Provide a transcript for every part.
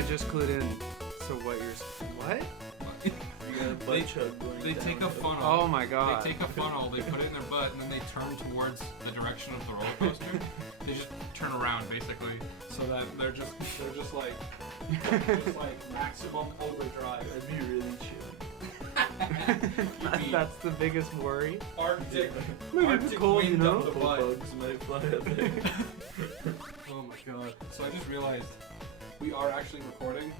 I just clued in. So what you're... What? They take a funnel. Oh my god. They take a funnel, they put it in their butt, and then they turn towards the direction of the roller coaster. They just turn around, basically, so that they're just like maximum overdrive. That'd be really chill. That's the biggest worry. Arctic cold, wind up the butt. Bugs might fly up there. Oh my god. So I just realized we are actually recording.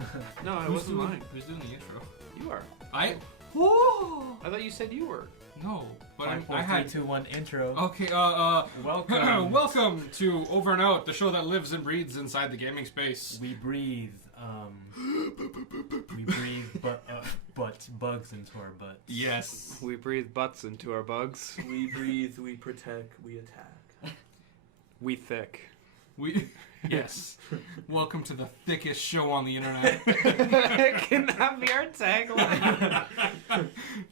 No, it wasn't mine. Who's doing the intro? You are. I thought you said you were. No, but I 4, had 3, 2, 1 intro. Okay, Welcome. welcome to Over and Out, the show that lives and breathes inside the gaming space. We breathe. We breathe, bugs into our butts. Yes. We breathe butts into our bugs. We breathe, we protect, we attack. We thick. Yes. Welcome to the thickest show on the internet. Can that be our tagline?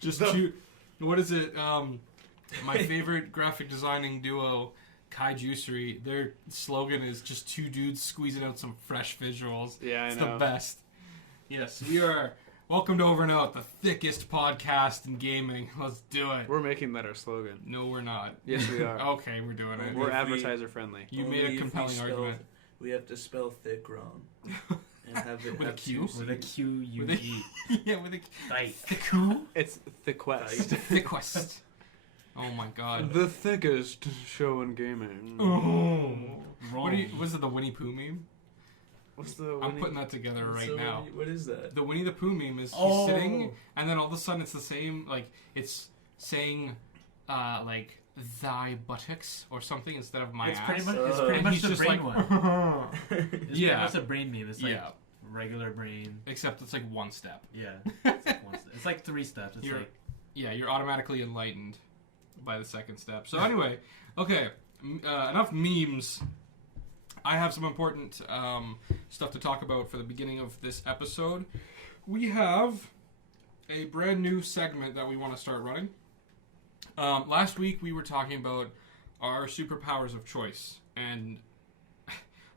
Just two. What is it? My favorite graphic designing duo, Kai Juicery. Their slogan is just two dudes squeezing out some fresh visuals. Yeah, I know. It's the best. Yes, we are. Welcome to Over and Out, the thickest podcast in gaming. Let's do it. We're making that our slogan. No, we're not. Yes, we are. Okay, we're doing it. We're advertiser friendly. You made a compelling argument. We have to spell thick wrong. And have it With a have Q? two With a C's. Q-U-E. Yeah, with a Thick. Thick. It's the quest. Thickest. Oh my god. The thickest show in gaming. Oh. Was it the Winnie Pooh meme? What's the? I'm putting that together right now. What is that? The Winnie the Pooh meme is he's sitting, and then all of a sudden it's the same, like, it's saying, like, thy buttocks or something instead of my It's ass. pretty much, it's And pretty much he's the just brain like, one. It's Yeah. It's a brain meme. It's like Yeah. regular brain. Except it's like one step. Yeah. It's like, it's like 3 steps. It's You're- like... Yeah, you're automatically enlightened by the second step. So anyway, okay, enough memes. I have some important stuff to talk about for the beginning of this episode. We have a brand new segment that we want to start running. Last week we were talking about our superpowers of choice, and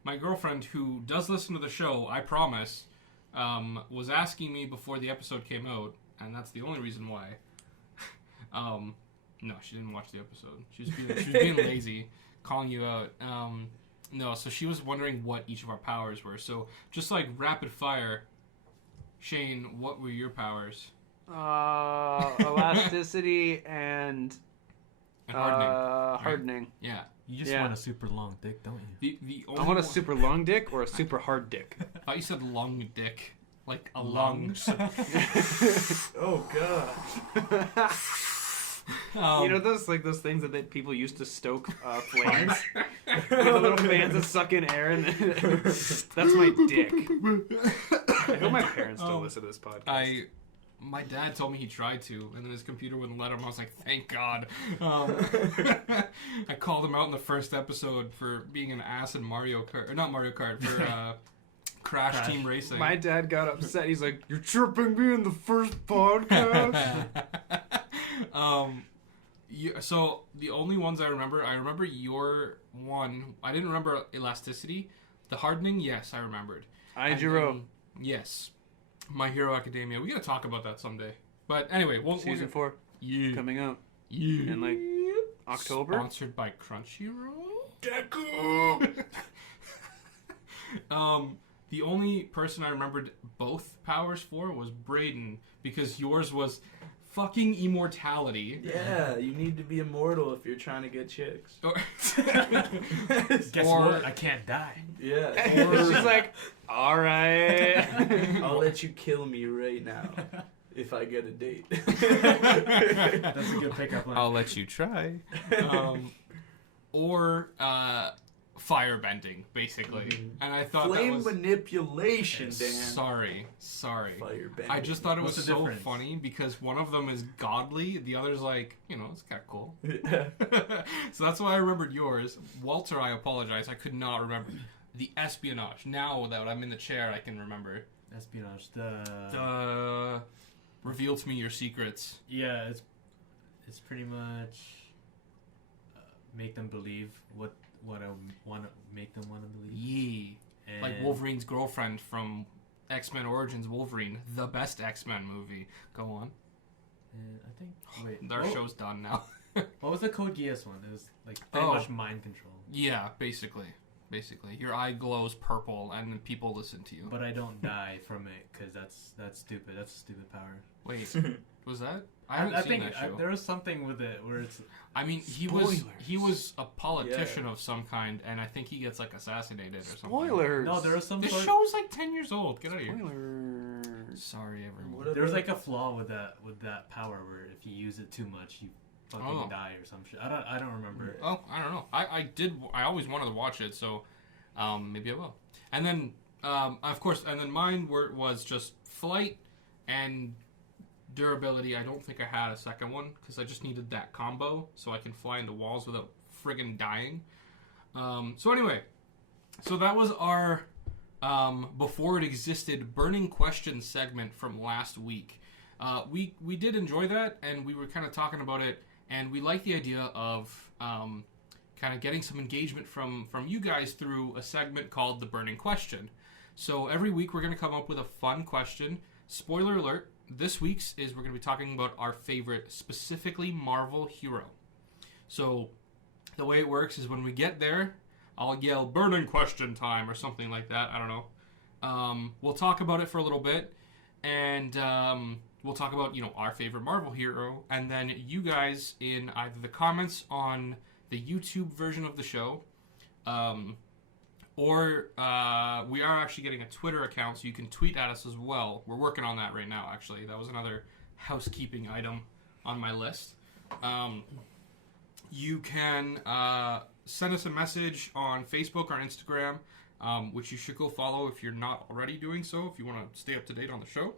my girlfriend, who does listen to the show, I promise, was asking me before the episode came out, and that's the only reason why. No, she didn't watch the episode. She was being lazy, calling you out. No, so she was wondering what each of our powers were. So just like rapid fire, Shane, what were your powers? Elasticity and Hardening. hardening. Yeah. You just Yeah. want a super long dick, don't you? The only I want a one- super long dick or a super hard dick. I thought you said lung dick. Like a lung. Oh god. You know those things that people used to stoke flames? The little fans that suck in air, and that's my dick. I hope my parents don't listen to this podcast. My dad told me he tried to, and then his computer wouldn't let him. I was like, thank God. I called him out in the first episode for being an ass in Mario Kart, or not Mario Kart, for Crash Team Racing. My dad got upset. He's like, "You're tripping me in the first podcast." So the only ones I remember your one. I didn't remember elasticity. The hardening, yes, I remembered. Aijiro. Yes. My Hero Academia. We gotta talk about that someday. But anyway, Season 4 yeah. coming out Yeah. in like October. Sponsored by Crunchyroll. Deku! The only person I remembered both powers for was Braydon, because yours was fucking immortality. Yeah, you need to be immortal if you're trying to get chicks. Guess what? I can't die. Yeah. She's like, "All right." I'll let you kill me right now if I get a date. That's a good pickup line. I'll let you try. Or firebending, basically. Mhm. And I thought Flame that was... manipulation, Dan. Sorry. Firebending. I just thought it was What's the so difference? funny because one of them is godly, the other's like, it's kind of cool. So that's why I remembered yours. Walter, I apologize, I could not remember. The espionage. Now that I'm in the chair, I can remember. Espionage. Reveal to me your secrets. Yeah, it's pretty much make them believe what I want to make them want to believe. Yee. And Like Wolverine's girlfriend from X-Men Origins Wolverine, the best X-Men movie. Go on. And I think. Wait. Our show's done now. What was the Code Geass one? It was like pretty much mind control. Yeah, basically. Your eye glows purple, and then people listen to you. But I don't die from it because that's stupid. That's a stupid power. Wait, was that? I haven't seen that show. There was something with it where it's. I mean, he was a politician of some kind, and I think he gets like assassinated or something. Spoilers. No, there was some. This show's like 10 years old. Get out of here. Spoilers. Sorry, everyone. There was like a flaw with that power where if you use it too much, you fucking die or some shit. I don't remember. Oh, I don't know. I always wanted to watch it, so maybe I will. And then of course, mine was just flight and durability. I don't think I had a second one because I just needed that combo so I can fly into walls without friggin' dying. So anyway, so that was our before it existed burning question segment from last week. We did enjoy that, and we were kind of talking about it, and we like the idea of kind of getting some engagement from you guys through a segment called the burning question. So every week we're going to come up with a fun question. Spoiler alert, this week's is we're going to be talking about our favorite, specifically Marvel hero. So the way it works is when we get there, I'll yell burning question time or something like that. I don't know. We'll talk about it for a little bit, and we'll talk about, our favorite Marvel hero, and then you guys in either the comments on the YouTube version of the show, or we are actually getting a Twitter account, so you can tweet at us as well. We're working on that right now, actually. That was another housekeeping item on my list. You can send us a message on Facebook or Instagram, which you should go follow if you're not already doing so, if you want to stay up to date on the show.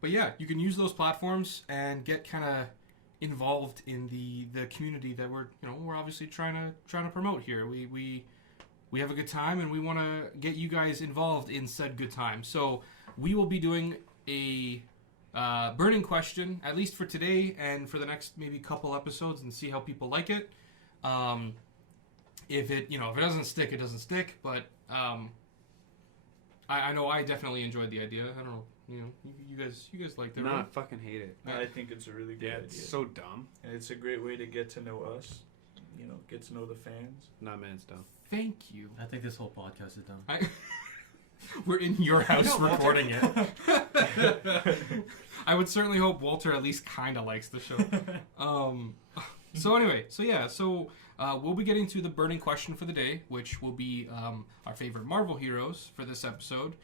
But yeah, you can use those platforms and get kind of involved in the community that we're obviously trying to promote here. We have a good time, and we want to get you guys involved in said good time. So we will be doing a burning question, at least for today and for the next maybe couple episodes, and see how people like it. If it doesn't stick, it doesn't stick. But I know I definitely enjoyed the idea. I don't know. You guys liked it, No, right? I fucking hate it. I think it's a really good idea. It's so dumb. And it's a great way to get to know us. Get to know the fans. Nah, man, it's dumb. Thank you. I think this whole podcast is dumb. We're in your house recording it. I would certainly hope Walter at least kind of likes the show. So anyway, we'll be getting to the burning question for the day, which will be our favorite Marvel heroes for this episode.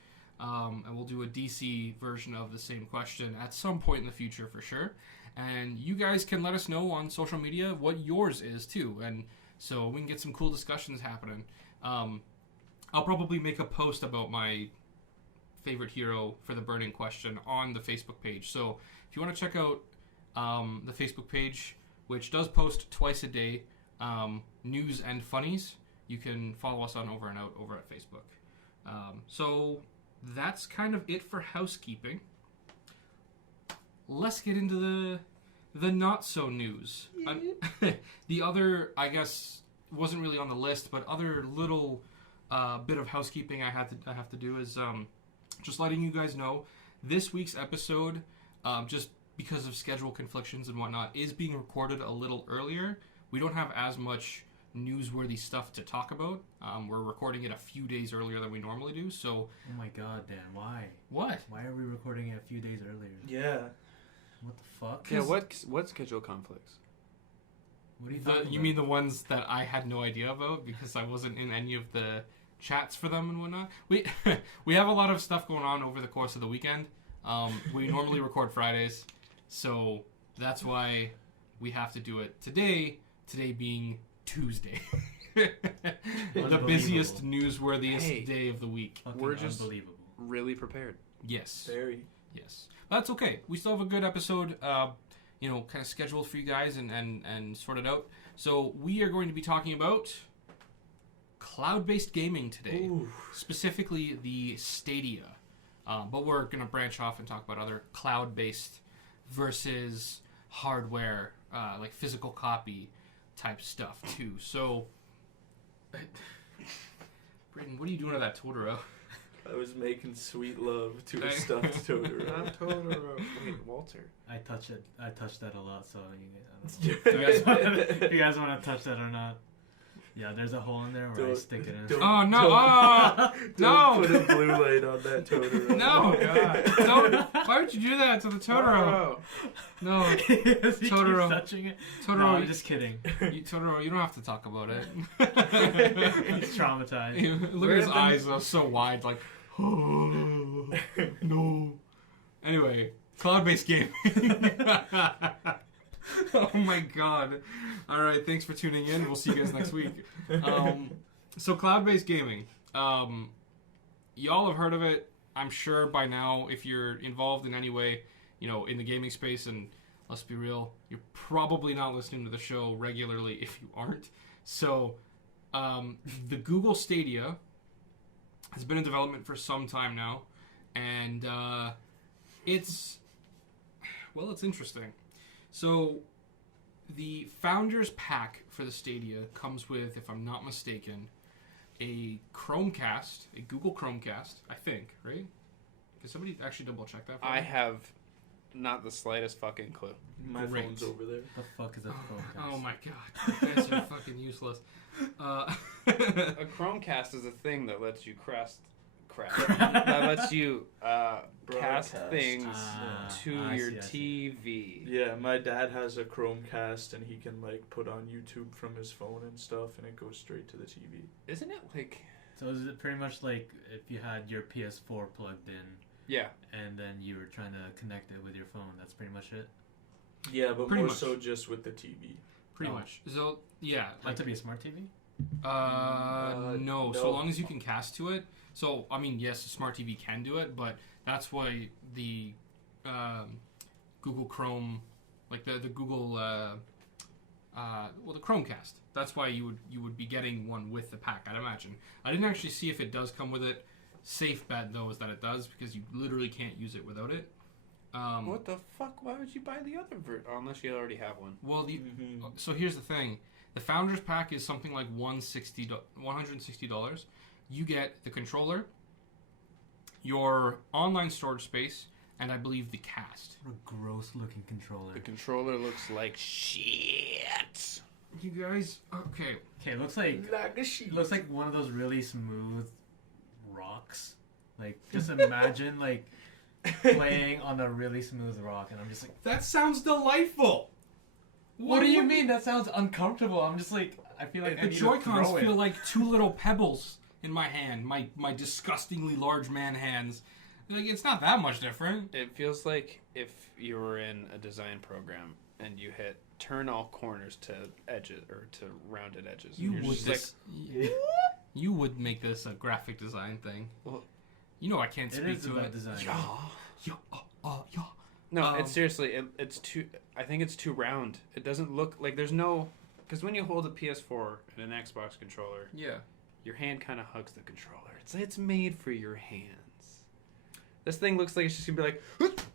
And we'll do a DC version of the same question at some point in the future for sure. And you guys can let us know on social media what yours is too. And so we can get some cool discussions happening. I'll probably make a post about my favorite hero for the burning question on the Facebook page. So if you want to check out the Facebook page, which does post twice a day, news and funnies, you can follow us on Over and Out over at Facebook. So that's kind of it for housekeeping. Let's get into the not so news. The other, I guess, wasn't really on the list, but other little bit of housekeeping I have to do is just letting you guys know this week's episode, just because of schedule conflictions and whatnot, is being recorded a little earlier. We don't have as much newsworthy stuff to talk about. We're recording it a few days earlier than we normally do, so... Oh my god, Dan, why? What? Why are we recording it a few days earlier? Yeah. What the fuck? Yeah, what schedule conflicts? What are you talking about? You mean the ones that I had no idea about because I wasn't in any of the chats for them and whatnot? We have a lot of stuff going on over the course of the weekend. We normally record Fridays, so that's why we have to do it today being Tuesday. The busiest, newsworthiest day of the week. Fucking We're just unbelievable. really prepared. Yes. Very. Yes. That's okay. We still have a good episode, kind of scheduled for you guys and sorted out. So we are going to be talking about cloud-based gaming today. Ooh. Specifically the Stadia. But we're going to branch off and talk about other cloud-based versus hardware, like physical copy type stuff too. So, Braydon, what are you doing to that Totoro? I was making sweet love to a stuffed Totoro. Not Totoro. Wait, Walter. I touched that a lot, so I don't know if you guys want to touch that or not. Yeah, there's a hole in there where I stick it in. Oh no! Oh Don't no! put a blue light on that Totoro. No! Oh, God. Don't! Why would you do that to the Totoro? No, Yes, he Totoro. keeps touching it. Totoro. No, I'm just kidding. Totoro, you don't have to talk about it. He's traumatized. Look at his eyes, they're so wide, like, oh, no. Anyway, cloud-based gaming. Oh my god. Alright, thanks for tuning in. We'll see you guys next week. So cloud-based gaming. Y'all have heard of it, I'm sure, by now. If you're involved in any way, in the gaming space, and let's be real, you're probably not listening to the show regularly if you aren't. So, the Google Stadia has been in development for some time now, and it's interesting. So, the Founders Pack for the Stadia comes with, if I'm not mistaken, a Chromecast, a Google Chromecast, I think, right? Can somebody actually double check that for me? I have not the slightest fucking clue. My Great. phone's over there. The fuck is a Chromecast? Oh my god, you guys are fucking useless. A Chromecast is a thing that lets you that lets you cast Broadcast. things to I your see. TV. Yeah, my dad has a Chromecast and he can put on YouTube from his phone and stuff, and it goes straight to the TV. Isn't it like? So is it pretty much like if you had your PS4 plugged in, Yeah. and then you were trying to connect it with your phone? That's pretty much it. Yeah, but Pretty more much. so just with the TV. Pretty much. So, yeah. Like to be a smart TV? No. So no. long as you can cast to it. So, I mean, yes, a smart TV can do it, but that's why the Google Chrome, like the Google, the Chromecast. That's why you would be getting one with the pack, I'd imagine. I didn't actually see if it does come with it. Safe bet, though, is that it does, because you literally can't use it without it. What the fuck? Why would you buy the other version? Unless you already have one. Well, so here's the thing. The Founders Pack is something like $160. You get the controller, your online storage space, and I believe the cast. What a gross looking controller. The controller looks like shit. You guys, okay. Okay, it looks like one of those really smooth rocks. Like, just imagine playing on a really smooth rock, and I'm just like, That sounds delightful. what do you mean? That sounds uncomfortable. I'm just like, I feel like I The need Joy-Cons to throw feel it. like two little pebbles in my hand. My disgustingly large man hands. Like, it's not that much different. It feels like if you were in a design program and you hit turn all corners to edges or to rounded edges. You and you're would just you would make this a graphic design thing. Well, I can't It speak is to about it. design. Yeah. No, it's seriously, it's too. I think it's too round. It doesn't look like there's no. Because when you hold a PS4 and an Xbox controller, Yeah. your hand kind of hugs the controller. It's made for your hands. This thing looks like it's just gonna be like,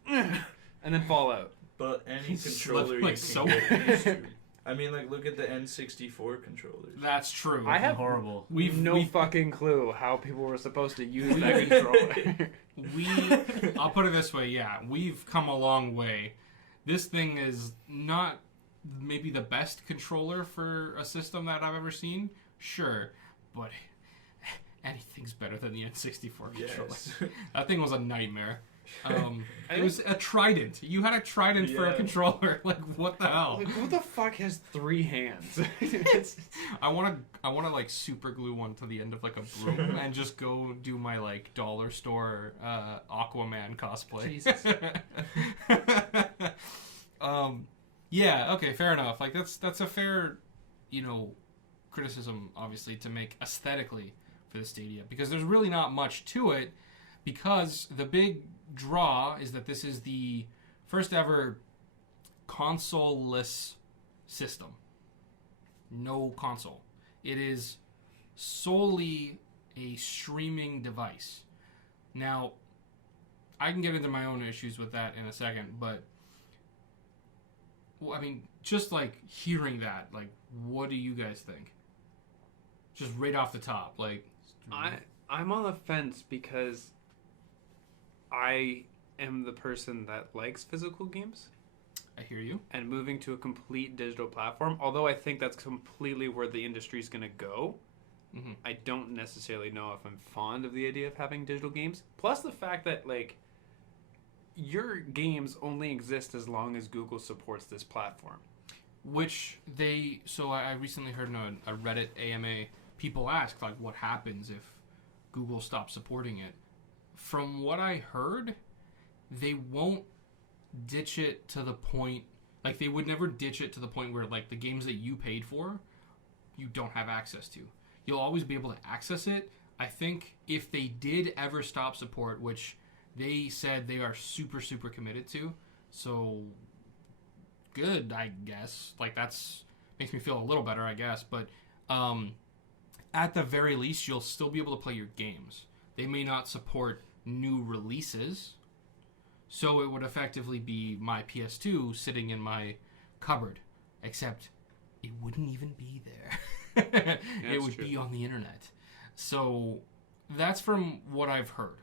and then fall out. But any Slip controller like you so. can get used to. I mean, look at the N64 controllers. That's true. I have horrible. We've no fucking clue how people were supposed to use that controller. I'll put it this way, yeah, we've come a long way. This thing is not maybe the best controller for a system that I've ever seen, sure, but anything's better than the N64 controller. Yes. That thing was a nightmare. It was a Trident. You had a Trident for a controller. Like, what the hell? Like, who the fuck has 3 hands? I want to like super glue one to the end of like a broom and just go do my like dollar store Aquaman cosplay. Jesus. Yeah, okay, fair enough. Like that's a fair, criticism obviously to make aesthetically for the Stadia, because there's really not much to it, because the big draw is that this is the first ever console-less system. No console. It is solely a streaming device. Now, I can get into my own issues with that in a second, but I mean, just like hearing that, like, what do you guys think? Just right off the top, like, I'm on the fence because I am the person that likes physical games. I hear you. And moving to a complete digital platform, although I think that's completely where the industry is going to go, I don't necessarily know if I'm fond of the idea of having digital games. Plus the fact that, like, your games only exist as long as Google supports this platform. So I recently heard in a Reddit AMA, people ask, like, what happens if Google stops supporting it? From what I heard, they won't ditch it to the point, like, they would never ditch it to the point where, like, the games that you paid for, you don't have access to. You'll always be able to access it. I think if they did ever stop support, which they said they are super, super committed to, so good, I guess. Like, that's makes me feel a little better, I guess. But at the very least, you'll still be able to play your games. They may not support new releases, so it would effectively be my PS2 sitting in my cupboard, except it wouldn't even be there. It would be on the internet. So that's from what I've heard.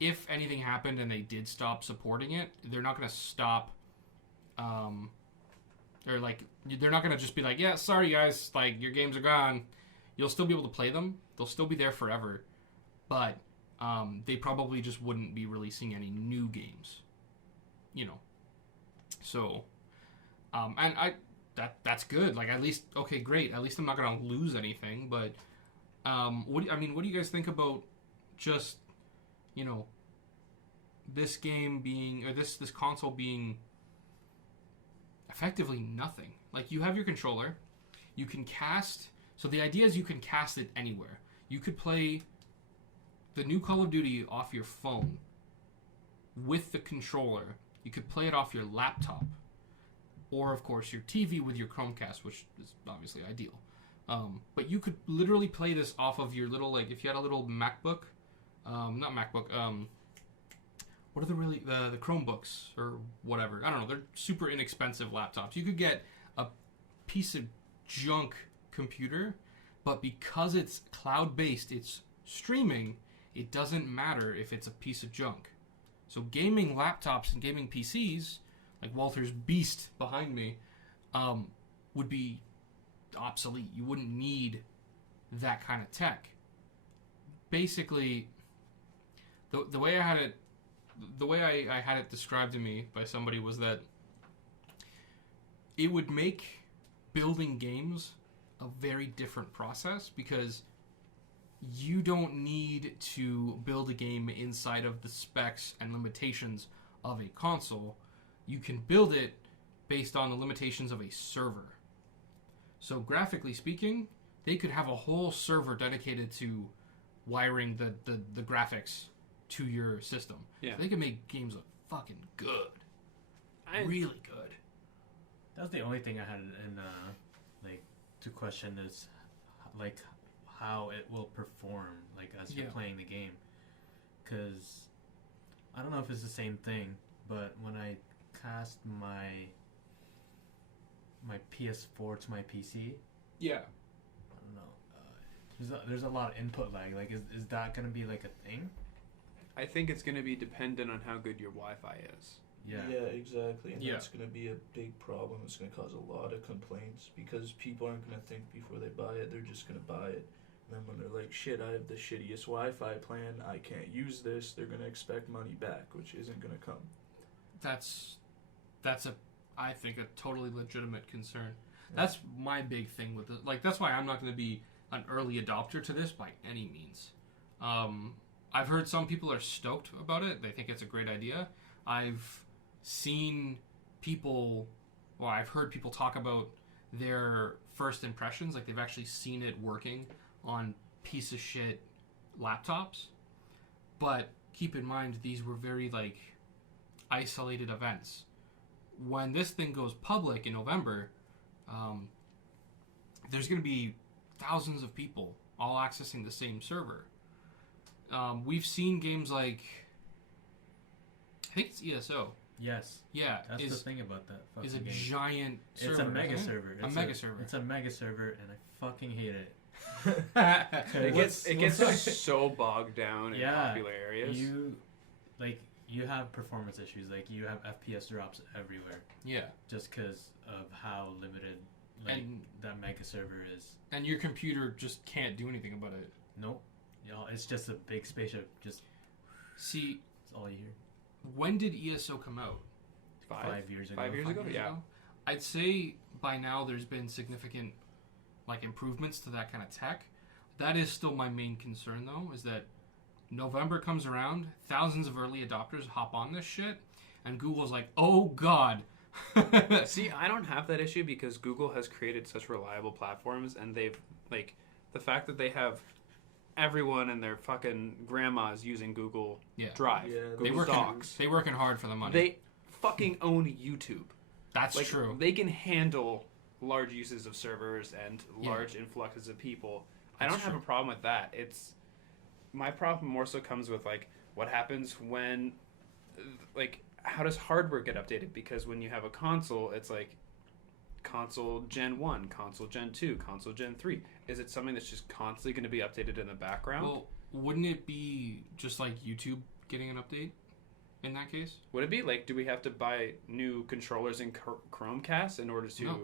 If anything happened and they did stop supporting it, they're not going to stop. They're not going to just be like, yeah, sorry guys, like, your games are gone. You'll still be able to play them. They'll still be there forever. But they probably just wouldn't be releasing any new games. You know. So, and that's good. Like, at least, okay, great. At least I'm not going to lose anything. But what do you guys think about just, you know, this game being, or this console being effectively nothing? Like, you have your controller, you can cast. So the idea is you can cast it anywhere. You could play the new Call of Duty off your phone with the controller. You could play it off your laptop, or of course your TV with your Chromecast, which is obviously ideal. But you could literally play this off of your little, like, if you had a little MacBook, not MacBook, what are the Chromebooks or whatever? I don't know. They're super inexpensive laptops. You could get a piece of junk computer, but because it's cloud-based, it's streaming, it doesn't matter if it's a piece of junk. So gaming laptops and gaming PCs, like Walter's beast behind me, would be obsolete. You wouldn't need that kind of tech. Basically, the way I had it described to me by somebody was that it would make building games a very different process, because you don't need to build a game inside of the specs and limitations of a console. You can build it based on the limitations of a server. So graphically speaking, they could have a whole server dedicated to wiring the graphics to your system. Yeah. So they can make games look fucking good. Really good. That was the only thing I had in to question is, like, how it will perform, like, as you're playing the game. Because I don't know if it's the same thing, but when I cast my PS4 to my PC, yeah, I don't know. There's a lot of input lag. Like, is that gonna be like a thing? I think it's going to be dependent on how good your Wi-Fi is. Yeah, exactly. And that's going to be a big problem. It's going to cause a lot of complaints because people aren't going to think before they buy it. They're just going to buy it. And then when they're like, shit, I have the shittiest Wi-Fi plan, I can't use this, they're going to expect money back, which isn't going to come. That's I think a totally legitimate concern. Yeah. That's my big thing with it. Like, that's why I'm not going to be an early adopter to this by any means. I've heard some people are stoked about it. They think it's a great idea. I've seen people, well, I've heard people talk about their first impressions. Like, they've actually seen it working on piece of shit laptops. But keep in mind, these were very, like, isolated events. When this thing goes public in November, there's going to be thousands of people all accessing the same server. We've seen games like, I think it's ESO. Yes. Yeah. That's the thing about that. Is a game. Giant server. It's a mega server. It's a mega server. It's a mega server, and I fucking hate it. It gets so bogged down in popular areas. You have performance issues, like you have FPS drops everywhere. Yeah. Just because of how limited that mega server is. And your computer just can't do anything about it. Nope. It's just a big spaceship. See, that's all you hear. When did ESO come out? 5 years ago. 5 years ago, yeah. I'd say by now there's been significant improvements to that kind of tech. That is still my main concern, though, is that November comes around, thousands of early adopters hop on this shit, and Google's like, oh god. See, I don't have that issue because Google has created such reliable platforms, and they've, the fact that they have everyone and their fucking grandmas using Google Drive, Google Docs. They're working hard for the money. They fucking own YouTube. That's true. They can handle large uses of servers and large influxes of people. I don't have a problem with that. My problem more so comes with what happens when how does hardware get updated? Because when you have a console, it's console Gen 1, console Gen 2, console Gen 3. Is it something that's just constantly going to be updated in the background? Well, wouldn't it be just like YouTube getting an update in that case? Would it be do we have to buy new controllers and Chromecast in order to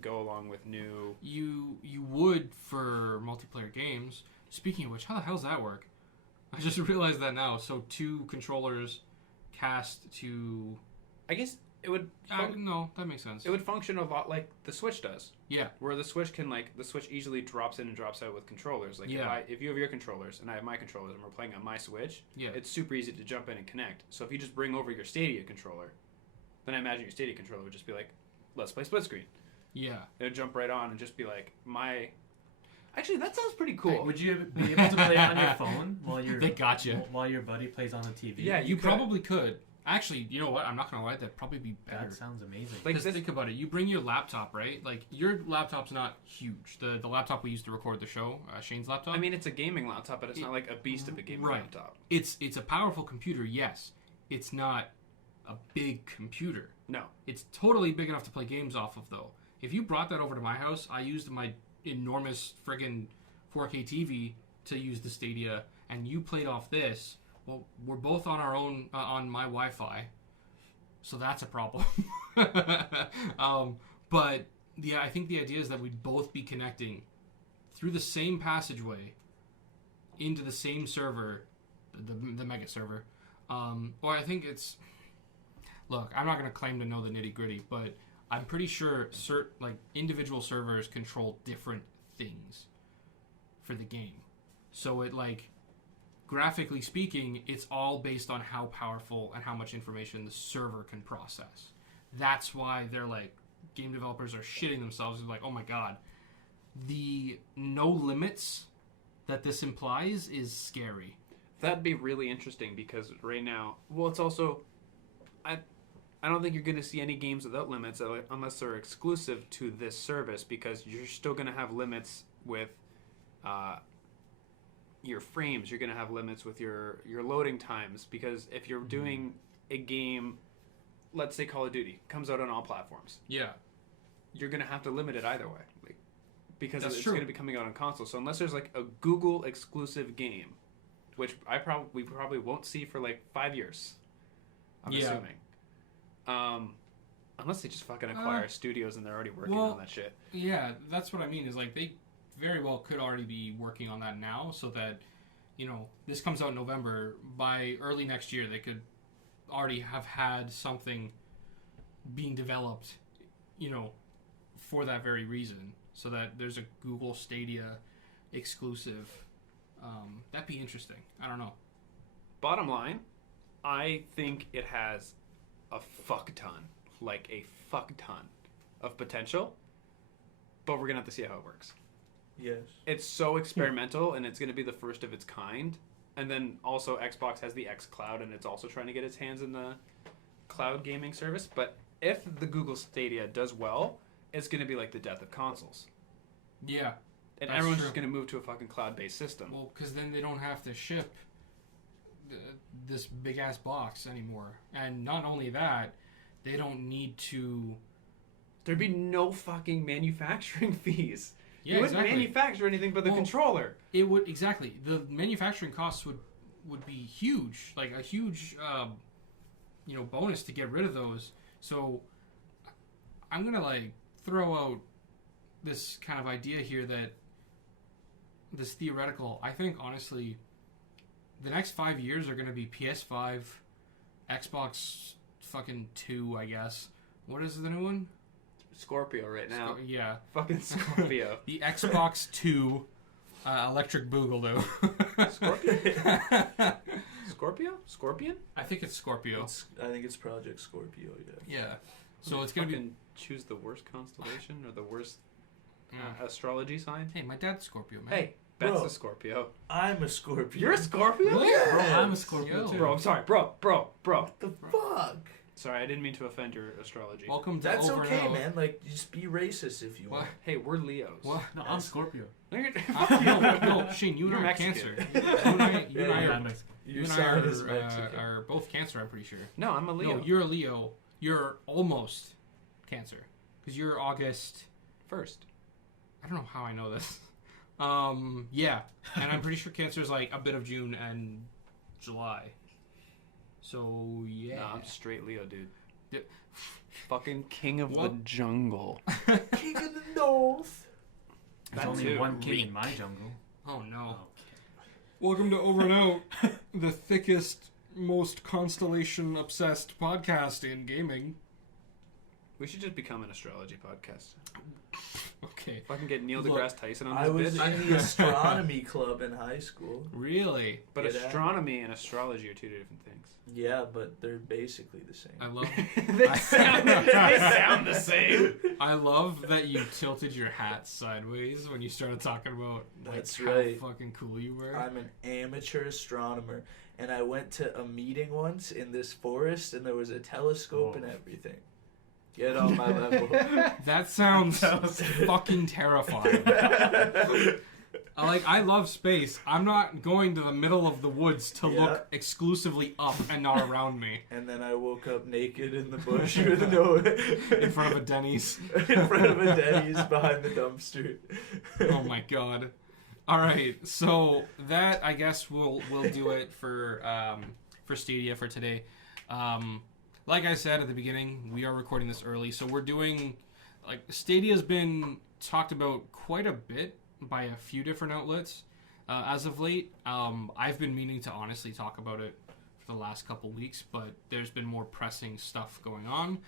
go along with new... You would for multiplayer games. Speaking of which, how the hell does that work? I just realized that now. So 2 controllers cast to... I guess it would... no, that makes sense. It would function a lot like the Switch does. Yeah. Where the Switch can, the Switch easily drops in and drops out with controllers. If you have your controllers and I have my controllers and we're playing on my Switch, it's super easy to jump in and connect. So if you just bring over your Stadia controller, then I imagine your Stadia controller would just be let's play split screen. Yeah. It would jump right on and just be my... Actually, that sounds pretty cool. Would you be able to play on your phone They got you. While your buddy plays on the TV? Yeah, you probably could. Actually, you know what? I'm not going to lie. That'd probably be better. That sounds amazing. Because think about it. You bring your laptop, right? Your laptop's not huge. The laptop we used to record the show, Shane's laptop. I mean, it's a gaming laptop, but it's not a beast of a gaming laptop. It's a powerful computer, yes. It's not a big computer. No. It's totally big enough to play games off of, though. If you brought that over to my house, I used my enormous friggin' 4K TV to use the Stadia, and you played off this. Well, we're both on our own on my Wi-Fi, so that's a problem. But I think the idea is that we'd both be connecting through the same passageway into the same server, the mega server. Or I think it's... Look, I'm not going to claim to know the nitty-gritty, but I'm pretty sure individual servers control different things for the game. So it graphically speaking, it's all based on how powerful and how much information the server can process. That's why they're game developers are shitting themselves. They're oh my god, the no limits that this implies is scary. That'd be really interesting because right now, it's also, I don't think you're going to see any games without limits unless they're exclusive to this service, because you're still going to have limits with your frames. You're going to have limits with your loading times, because if you're doing a game, let's say Call of Duty, comes out on all platforms. Yeah. You're going to have to limit it either way. Because That's it's true. going to be coming out on console. So unless there's a Google exclusive game, which we probably won't see for 5 years, I'm assuming. Unless they just fucking acquire studios and they're already working on that shit. Yeah, that's what I mean, is they very well could already be working on that now, so that, this comes out in November. By early next year, they could already have had something being developed, for that very reason, so that there's a Google Stadia exclusive. That'd be interesting. I don't know. Bottom line, I think it has a fuck ton of potential, but we're gonna have to see how it works. Yes. It's so experimental, and it's gonna be the first of its kind. And then also Xbox has the X Cloud, and it's also trying to get its hands in the cloud gaming service. But if the Google Stadia does well, it's gonna be the death of consoles. Yeah. And everyone's just gonna move to a fucking cloud-based system. Well, because then they don't have to ship this big ass box anymore, and not only that, they don't need to. There'd be no fucking manufacturing fees. Yeah, you wouldn't exactly. manufacture anything but the controller. It would exactly. The manufacturing costs would be huge, like a huge, bonus to get rid of those. So I'm gonna like throw out this kind of idea here that this theoretical. I think honestly, the next 5 years are gonna be PS5, Xbox fucking 2, I guess. What is the new one? Scorpio right now. Yeah. Fucking Scorpio. The Xbox 2 Electric Boogaloo. Scorpio? Scorpion? I think it's Scorpio. I think it's Project Scorpio, yeah. Yeah. So it's going to be... choose the worst constellation or the worst astrology sign? Hey, my dad's Scorpio, man. Hey, Beth's a Scorpio. I'm a Scorpio. You're a Scorpio? Really? Yeah. Bro, I'm a Scorpio too. Bro, I'm sorry. Bro. What the fuck? Sorry, I didn't mean to offend your astrology. Welcome to That's Over okay, and Out. man. Like, just be racist if you want. Hey, we're Leos. What? No, I'm Scorpio. No, Shane, you and You're I are Mexican. Cancer. You and I I'm are... Mexican. Your sign is Mexican. are both Cancer, I'm pretty sure. No, I'm a Leo. No, you're a Leo. You're almost Cancer. Because you're August... 1st. I don't know how I know this. Yeah. And I'm pretty sure Cancer is like a bit of June and July. So, yeah. No, I'm straight Leo, dude. Yeah. Fucking king of the What? jungle. King of the North. There's That only too. one king in my jungle. Oh, no. Okay. Welcome to Over and Out, the thickest, most constellation-obsessed podcast in gaming. We should just become an astrology podcast. Okay. If I can get Neil Look, deGrasse Tyson on I this was bitch. in the astronomy club in high school. Really? But Get out. astronomy and astrology are two different things. Yeah, but they're basically the same. I love they sound the same. I love that you tilted your hat sideways when you started talking about That's how right. fucking cool you were. I'm an amateur astronomer, and I went to a meeting once in this forest, and there was a telescope and everything. Get on my level. That sounds fucking terrifying. I love space. I'm not going to the middle of the woods to look exclusively up and not around me. And then I woke up naked in the bush with no In front of a Denny's. in front of a Denny's behind the dumpster. Oh my god. All right, so that I guess we'll do it for Stadia for today. Like I said at the beginning, we are recording this early, so we're doing Stadia's been talked about quite a bit by a few different outlets as of late. I've been meaning to honestly talk about it for the last couple weeks, but there's been more pressing stuff going on,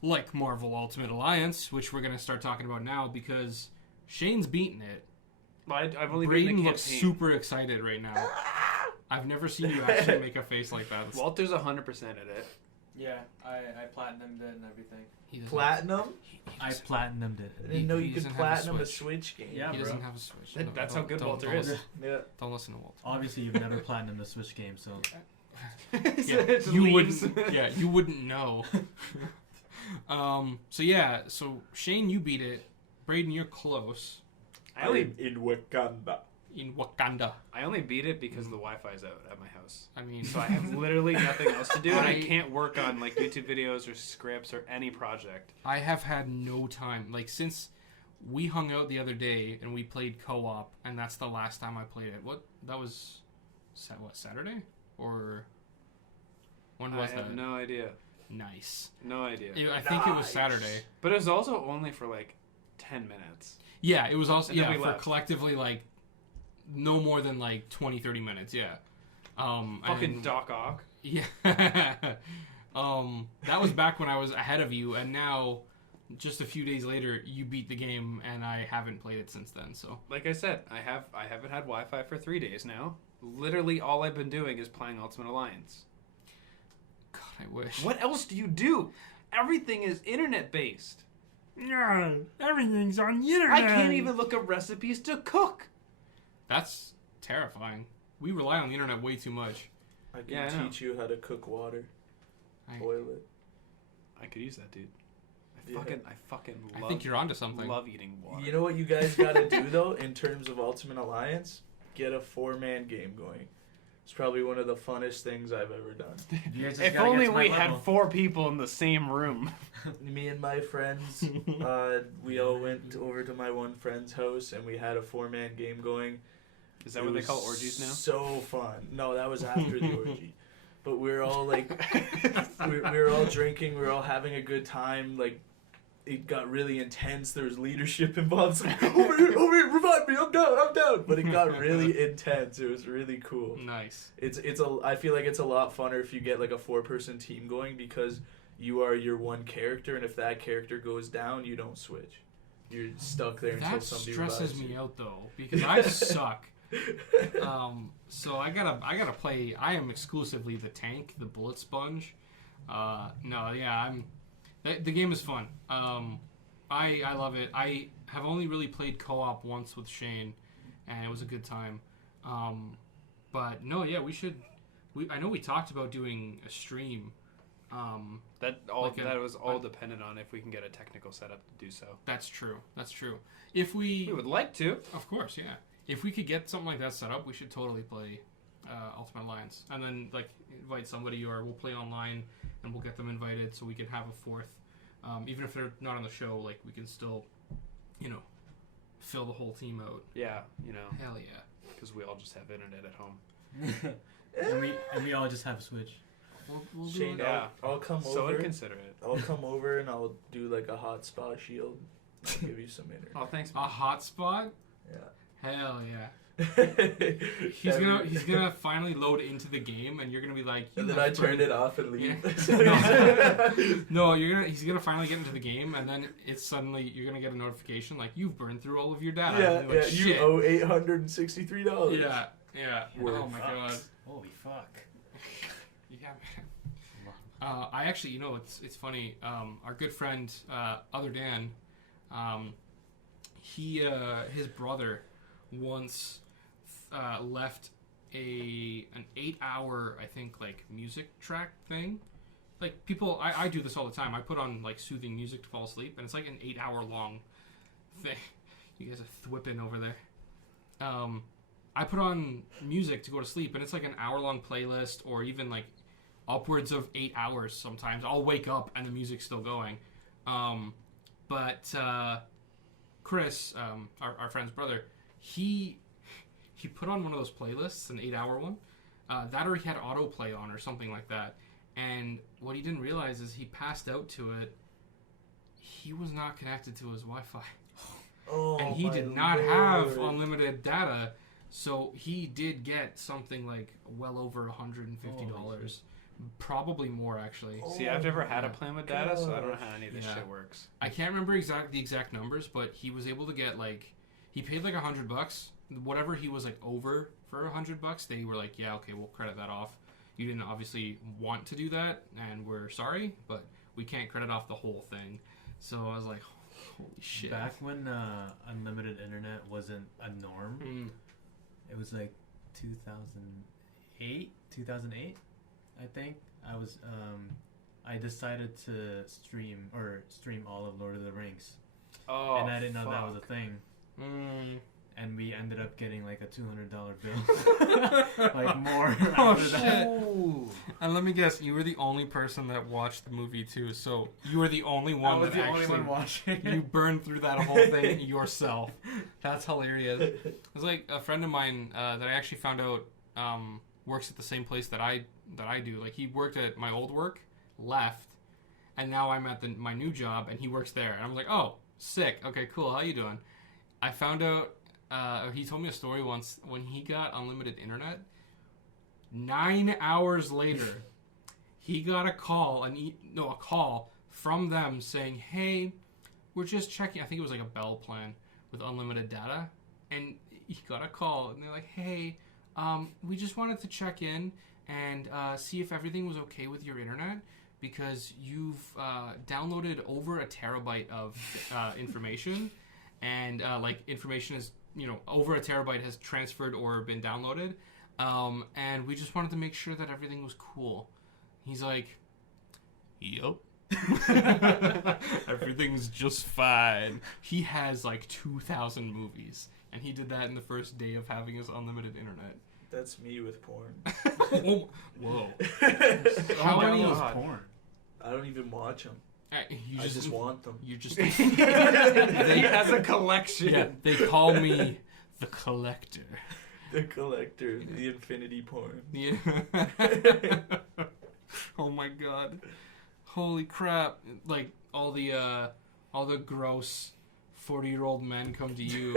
like Marvel Ultimate Alliance, which we're going to start talking about now because Shane's beaten it. I've only been in the Braydon looks campaign. super excited right now. I've never seen you actually make a face like that. Walter's 100% at it. Yeah, I platinumed it and everything. He doesn't- Platinum? I platinumed it. I didn't know he you could doesn't have a platinum a Switch. Switch game. Yeah, He bro. doesn't have a Switch. That's how good Walter don't is. Listen, Yeah. don't listen to Walter. Obviously, you've never platinumed a Switch game, so It's you leaves. wouldn't. Yeah, you wouldn't know. So Shane, you beat it. Braydon, you're close. I only in Wakanda. In Wakanda. I only beat it because the Wi-Fi's out at my house. I mean, So I have literally nothing else to do, and I can't work on YouTube videos or scripts or any project. I have had no time. Since we hung out the other day and we played co-op, and that's the last time I played it. That was Saturday? Or when was I that? have no idea. Nice. No idea. I think it was Saturday. But it was also only for 10 minutes. Yeah, it was also And then we for left. collectively no more than 20, 30 minutes. Yeah. Fucking Doc Ock. Yeah. That was back when I was ahead of you, and now, just a few days later, you beat the game, and I haven't played it since then. So. Like I said, I haven't had Wi-Fi for 3 days now. Literally, all I've been doing is playing Ultimate Alliance. God, I wish. What else do you do? Everything is internet-based. Yeah, everything's on the internet. I can't even look up recipes to cook. That's terrifying. We rely on the internet way too much. I can Yeah, I know. teach you how to cook water. Boil it. I could use that, dude. Yeah. I fucking love. I think you're onto something. Love eating water. You know what you guys gotta do though, in terms of Ultimate Alliance? Get a 4-man game going. It's probably one of the funnest things I've ever done. If only we had 4 people in the same room. Me and my friends, we all went over to my one friend's house and we had a 4-man game going. Is that what they call orgies now? So fun. No, that was after the orgy. But we were all like, we were all drinking, we were all having a good time. Like, it got really intense. There was leadership involved. It's like, over here, revive me. I'm down. But it got really intense. It was really cool. Nice. I feel like it's a lot funner if you get like a 4-person team going because you are your one character, and if that character goes down, you don't switch. You're stuck there until somebody revives you. That stresses me out though because I suck. So I gotta play. I am exclusively the tank, the bullet sponge. The game is fun. I love it. I have only really played co-op once with Shane, and it was a good time. But no, yeah, we should. I know we talked about doing a stream. That was all dependent on if we can get a technical setup to do so. That's true. If we would like to, of course, yeah. If we could get something like that set up, we should totally play Ultimate Alliance, and then like invite somebody, or we'll play online, and we'll get them invited so we can have a 4th. Even if they're not on the show, like we can still, fill the whole team out. Yeah, Hell yeah. Because we all just have internet at home. and we all just have a Switch. We'll do Shane, it. I'll come over. So I'd consider it. I'll come over and I'll do like a hot spa shield. I'll give you some internet. Oh, thanks. A hotspot? Yeah. Hell yeah. He's gonna finally load into the game, and you're gonna be like. And then I turned it off and leave. Yeah. No, he's gonna finally get into the game, and then you're gonna get a notification like you've burned through all of your data. Yeah, you owe $863. Yeah. Oh my god. Holy fuck. Yeah, man. I actually, it's funny. Our good friend, other Dan, his brother once left an 8-hour, I think, like music track thing. Like people, I do this all the time. I put on like soothing music to fall asleep, and it's like an 8-hour long thing. You guys are thwipping over there. I put on music to go to sleep, and it's like an hour-long playlist, or even like upwards of 8 hours sometimes. I'll wake up and the music's still going. But Chris, our friend's brother, he put on one of those playlists, an 8-hour one, that or he had autoplay on or something like that. And what he didn't realize is he passed out to it. He was not connected to his Wi-Fi. Oh, and he did not have unlimited data. So he did get something like well over $150. Probably more, actually. See, I've never had a plan with data, so I don't know how any of this shit works. I can't remember the exact numbers, but he was able to get he paid like $100. Whatever he was like over for $100, they were like, yeah, okay, we'll credit that off. You didn't obviously want to do that, and we're sorry, but we can't credit off the whole thing. So I was like, holy shit. Back when unlimited internet wasn't a norm, it was like 2008, I think. I decided to stream all of Lord of the Rings. Oh, and I didn't know that was a thing. And we ended up getting like a $200 bill. Like more. Oh, shit. And let me guess, you were the only person that watched the movie too, so you were the only one I was the only one watching it. You burned through that whole thing yourself. That's hilarious. It was like a friend of mine that I actually found out works at the same place that I do. Like he worked at my old work, left, and now I'm at my new job, and he works there. And I'm like, oh, sick. Okay, cool. How you doing? I found out. He told me a story once when he got unlimited internet. 9 hours later, he got a call from them saying, "Hey, we're just checking." I think it was like a Bell plan with unlimited data, and he got a call, and they're like, "Hey, we just wanted to check in and see if everything was okay with your internet because you've downloaded over a terabyte of information, and information is." Over a terabyte has transferred or been downloaded, and we just wanted to make sure that everything was cool. He's like, "Yup." Everything's just fine. He has like 2,000 movies, and he did that in the first day of having his unlimited internet. That's me with porn. Oh, whoa. How many God. is porn? I don't even watch them. You I just want them. You just. He has a collection. Yeah, they call me the collector. The collector, the infinity porn. Yeah. Oh my god. Holy crap. Like all the gross 40-year-old men come to you.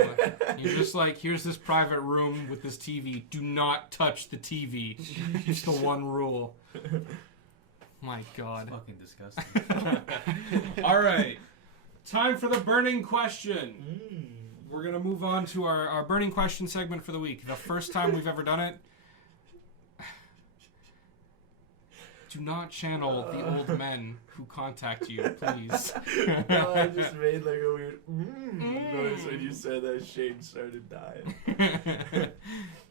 You're just like, here's this private room with this TV. Do not touch the TV. Just the one rule. My god. It's fucking disgusting. All right. Time for the burning question. We're going to move on to our burning question segment for the week. The first time we've ever done it. Do not channel the old men who contact you, please. No, I just made like a weird noise when you said that. Shane started dying.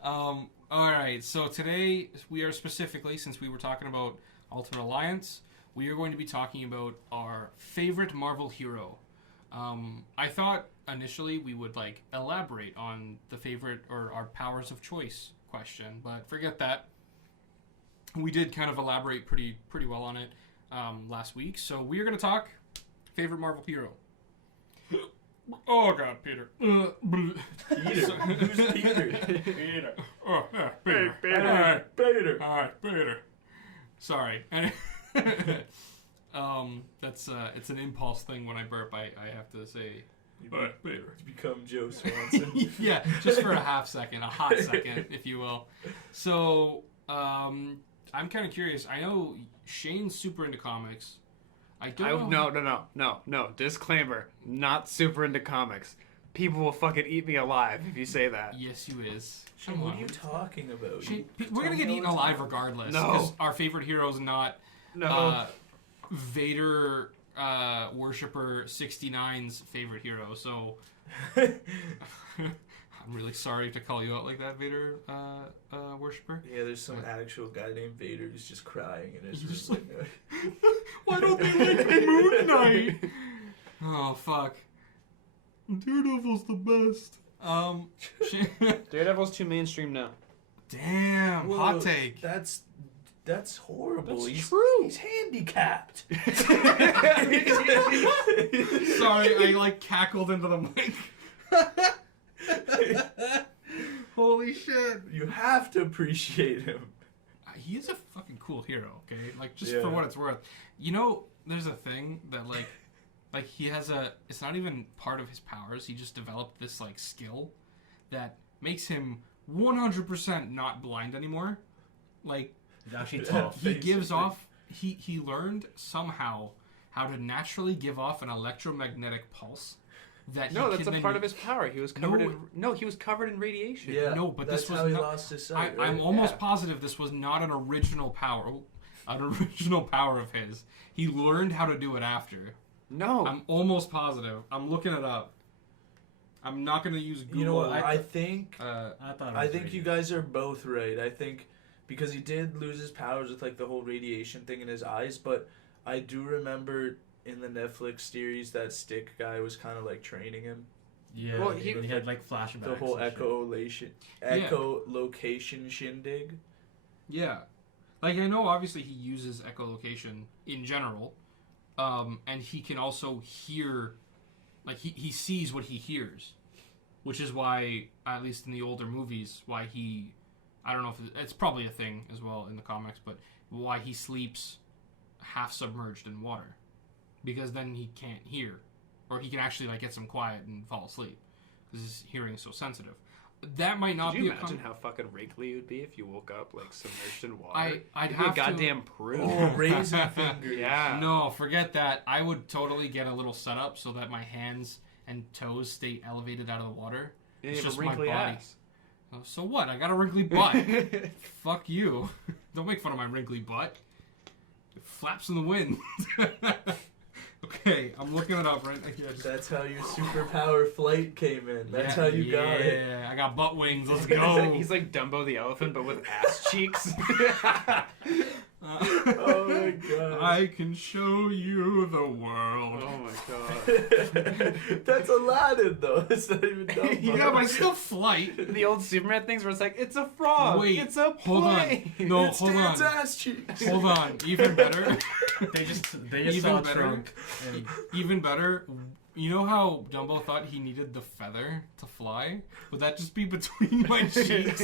All right, so today we are specifically, since we were talking about Ultimate Alliance, we are going to be talking about our favorite Marvel hero. I thought initially we would like elaborate on the favorite or our powers of choice question, but forget that. We did kind of elaborate pretty well on it last week, so we are going to talk favorite Marvel hero. Oh god, Peter. Peter. Who's Peter? Peter. Oh, yeah, Peter. Peter. All right, Peter. Sorry. That's it's an impulse thing when I burp. I have to say. Peter. It's become Joe Swanson. Yeah, just for a hot second, if you will. So, I'm kind of curious. I know Shane's super into comics. I don't know. No. Disclaimer. Not super into comics. People will fucking eat me alive if you say that. Yes, you is. Shane, what are you talking about? Shane, we're going to get eaten alive regardless. No. Because our favorite hero is not Vader worshiper 69's favorite hero. So, I'm really sorry to call you out like that, Vader worshiper. Yeah, there's some actual guy named Vader who's just crying in his He's room. Why don't they like Moon Knight? Oh, fuck. Daredevil's the best. Daredevil's too mainstream now. Damn, Whoa, hot take. That's horrible. That's true. He's handicapped. Sorry, I like cackled into the mic. Holy shit. You have to appreciate him. He is a fucking cool hero, okay? Like, just for what it's worth. You know, there's a thing that, like he has it's not even part of his powers. He just developed this, like, skill that makes him 100% not blind anymore. Like, It's actually tough. he gives off, he learned somehow how to naturally give off an electromagnetic pulse. That's a part of his power. He was covered he was covered in radiation. Yeah, no, but that's this was how he not, lost his sight. I'm almost positive this was not an original power. An original power of his. He learned how to do it after. No. I'm almost positive. I'm looking it up. I'm not going to use Google. You know what? I think I think you guys are both right. I think because he did lose his powers with like the whole radiation thing in his eyes, but I do remember in the Netflix series that Stick guy was kind of like training him. Yeah, Well, he had like flashbacks. The whole and shit. echolocation shindig. Yeah. Like, I know obviously he uses echolocation in general, and he can also hear, like, he sees what he hears, which is why, at least in the older movies, why he, I don't know if it's probably a thing as well in the comics, but why he sleeps half submerged in water. Because then he can't hear, or he can actually, like, get some quiet and fall asleep, because his hearing is so sensitive. That might not Could be you a imagine how fucking wrinkly it would be if you woke up like submerged in water? I'd You'd have be a goddamn prude. Oh, raisin finger. Yeah. No, forget that. I would totally get a little setup so that my hands and toes stay elevated out of the water. Yeah, It's you have just a my wrinkly body. ass. Oh, so what? I got a wrinkly butt. Fuck you. Don't make fun of my wrinkly butt. It flaps in the wind. Okay, I'm looking it up right now. That's how your superpower flight came in. That's how you got it. Yeah, I got butt wings. Let's go. He's like Dumbo the elephant, but with ass cheeks. Oh my god. I can show you the world. Oh my god. That's Aladdin though. It's not even Dumbo. Yeah, but it's still flight. The old Superman things where it's like, it's a frog. Wait, it's a hold on. plane. No, It's hold Dan's on. ass cheeks. Hold on. Even better. They just Even saw a better. trunk. And Even better. You know how Dumbo thought he needed the feather to fly? Would that just be between my cheeks?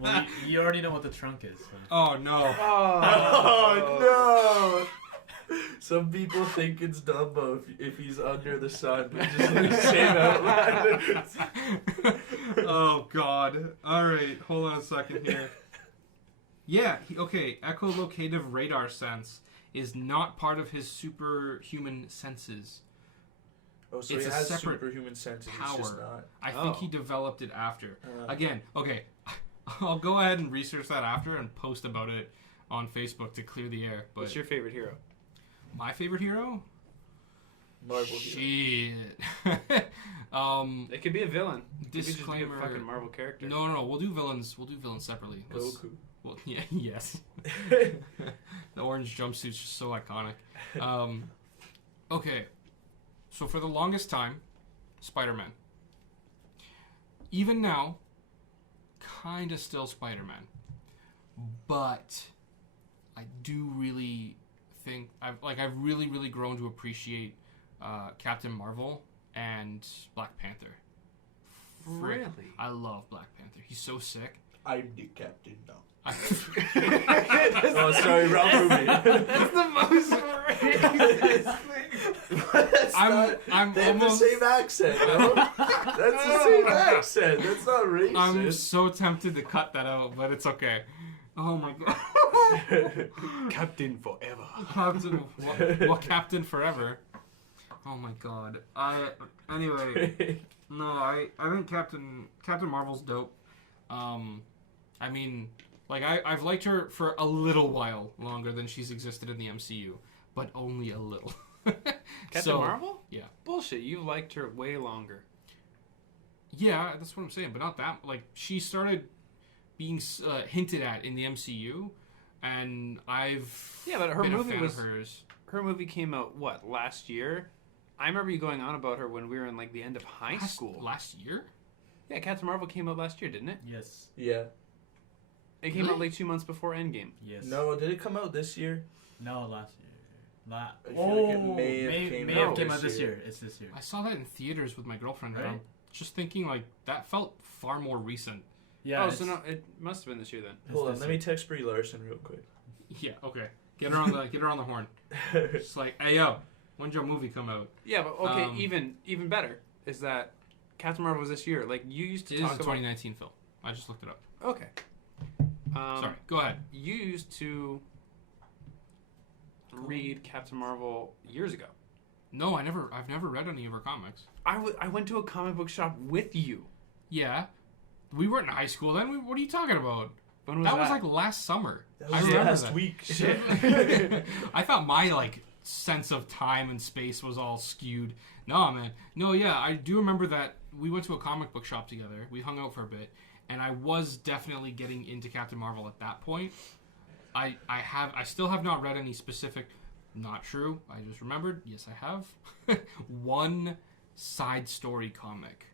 well, you already know what the trunk is. So. Oh no. Oh no! Some people think it's Dumbo if he's under the sun. But just saying out loud. Oh god. Alright, hold on a second here. Yeah, okay, echolocative radar sense is not part of his superhuman senses. Oh, so It's he a has separate superhuman senses. It's power. just not. I think he developed it after. Uh. Again, okay, I'll go ahead and research that after and post about it on Facebook to clear the air. But What's your favorite hero? my favorite hero? Marvel hero. Shit. It could be a villain. It could just be Disclaimer. a fucking Marvel character. No, we'll do villains. We'll do villains separately. Goku. Well, yeah, yes. The orange jumpsuit's just so iconic. Okay, so for the longest time, Spider-Man. Even now, kind of still Spider-Man. But I do really think I've really grown to appreciate Captain Marvel and Black Panther. Frick, Really? I love Black Panther. He's so sick. I'm the captain now. I, Oh, sorry, wrong movie. That's the most racist thing. I'm They have the almost. same accent, no? That's the same accent. That's not racist. I'm so tempted to cut that out, but it's okay. Oh my god. Captain forever. Captain, what Captain Forever? Oh my god. Anyway, no, I think Captain Marvel's dope. I mean, like I've liked her for a little while longer than she's existed in the MCU, but only a little. Captain Marvel? Yeah. Bullshit. You've liked her way longer. Yeah, that's what I'm saying, but not that. Like she started being hinted at in the MCU, and I've Yeah, but her been a movie fan was of hers. Her movie came out what, last year? I remember you going on about her when we were in like the end of high school. Last year? Yeah, Captain Marvel came out last year, didn't it? Yes. Yeah. It came out like 2 months before Endgame. Yes. No, did it come out this year? No, last year. I feel like it may have came out this year. It's this year. I saw that in theaters with my girlfriend, and Right. I'm just thinking like that felt far more recent. Yeah. Oh, so no, it must have been this year then. Hold on, let me text Brie Larson real quick. Yeah, okay. Get her on the horn. It's like, hey yo, when'd your movie come out? Yeah, but okay, Um, even better is that Captain Marvel was this year. Like you used to It is talk a about. 2019 film. I just looked it up. Okay. Sorry, go ahead. You used to read Captain Marvel years ago. No, I've never read any of her comics. I went to a comic book shop with you. Yeah, we weren't in high school then. What are you talking about? When was That was like last summer. That I was remember last that. week. Shit. I thought my like sense of time and space was all skewed. No, man. No, yeah, I do remember that we went to a comic book shop together. We hung out for a bit, and I was definitely getting into Captain Marvel at that point. I still have not read any specific. Not true. I just remembered. Yes, I have one side story comic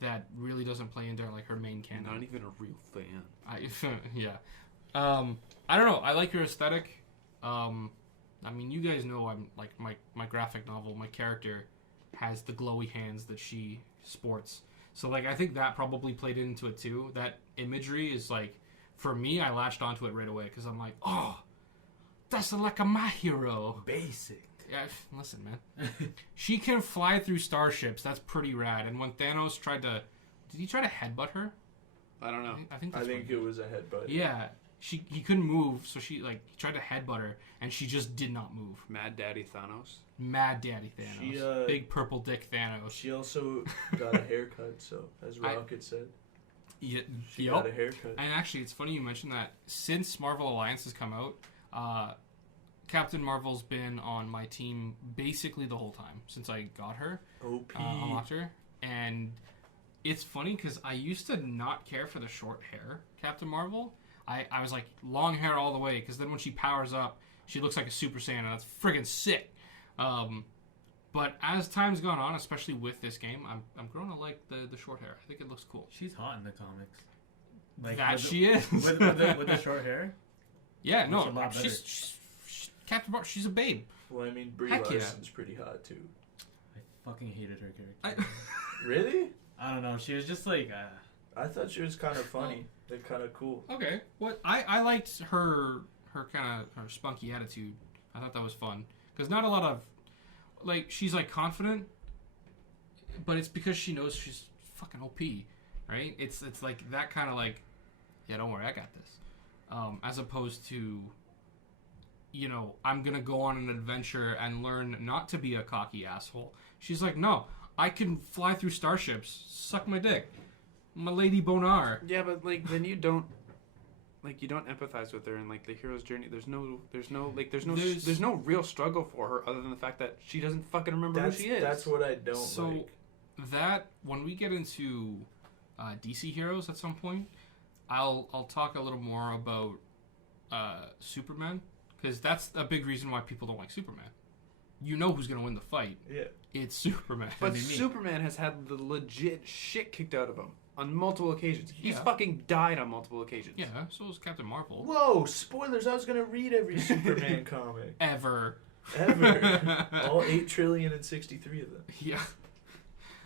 that really doesn't play into like her main canon. Not even a real fan. Yeah. I don't know. I like her aesthetic. I mean, you guys know I'm like my graphic novel. My character has the glowy hands that she sports. So like, I think that probably played into it too. That imagery is like, for me, I latched onto it right away because I'm like, oh, that's like a my hero. Basic. Yeah, listen, man. She can fly through starships. That's pretty rad. And when Thanos tried to, did he try to headbutt her? I don't know. I think I that's think it was a headbutt. Yeah, he couldn't move, so he tried to headbutt her, and she just did not move. Mad Daddy Thanos. Mad Daddy Thanos, She, big purple dick Thanos. She also got a haircut, so as Rocket said, Yeah, she got a haircut. And actually, it's funny you mentioned that. Since Marvel Alliance has come out, Captain Marvel's been on my team basically the whole time since I got her. OP. Unlocked her, and it's funny because I used to not care for the short hair Captain Marvel. I was like, long hair all the way, because then when she powers up, she looks like a Super Saiyan, and that's friggin' sick. But as time's gone on, especially with this game, I'm growing to like the short hair. I think it looks cool. She's hot in the comics. She is. With the short hair? Yeah, Looks no, a lot better. she's Captain Marvel, she's a babe. Well, I mean, Brie Heck yeah. Larson's pretty hot too. I fucking hated her character. Really? I don't know. She was just like... I thought she was kind of funny. They're kind of cool. Okay, what I liked her kind of her spunky attitude. I thought that was fun because not a lot of like she's like confident, but it's because she knows she's fucking OP, right? It's like that kind of like, yeah, don't worry, I got this, as opposed to, you know, I'm gonna go on an adventure and learn not to be a cocky asshole. She's like, no, I can fly through starships, suck my dick. My Lady Bonar. Yeah, but like then you don't empathize with her and like the hero's journey. There's no real struggle for her other than the fact that she doesn't fucking remember who she is. That's what I don't like. So that when we get into DC heroes at some point, I'll talk a little more about Superman, because that's a big reason why people don't like Superman. You know who's gonna win the fight. Yeah. It's Superman. But Superman has had the legit shit kicked out of him on multiple occasions. He's fucking died on multiple occasions. Yeah, so is Captain Marvel. Whoa, spoilers. I was going to read every Superman comic. Ever. All 8,063,000,000 of them. Yeah.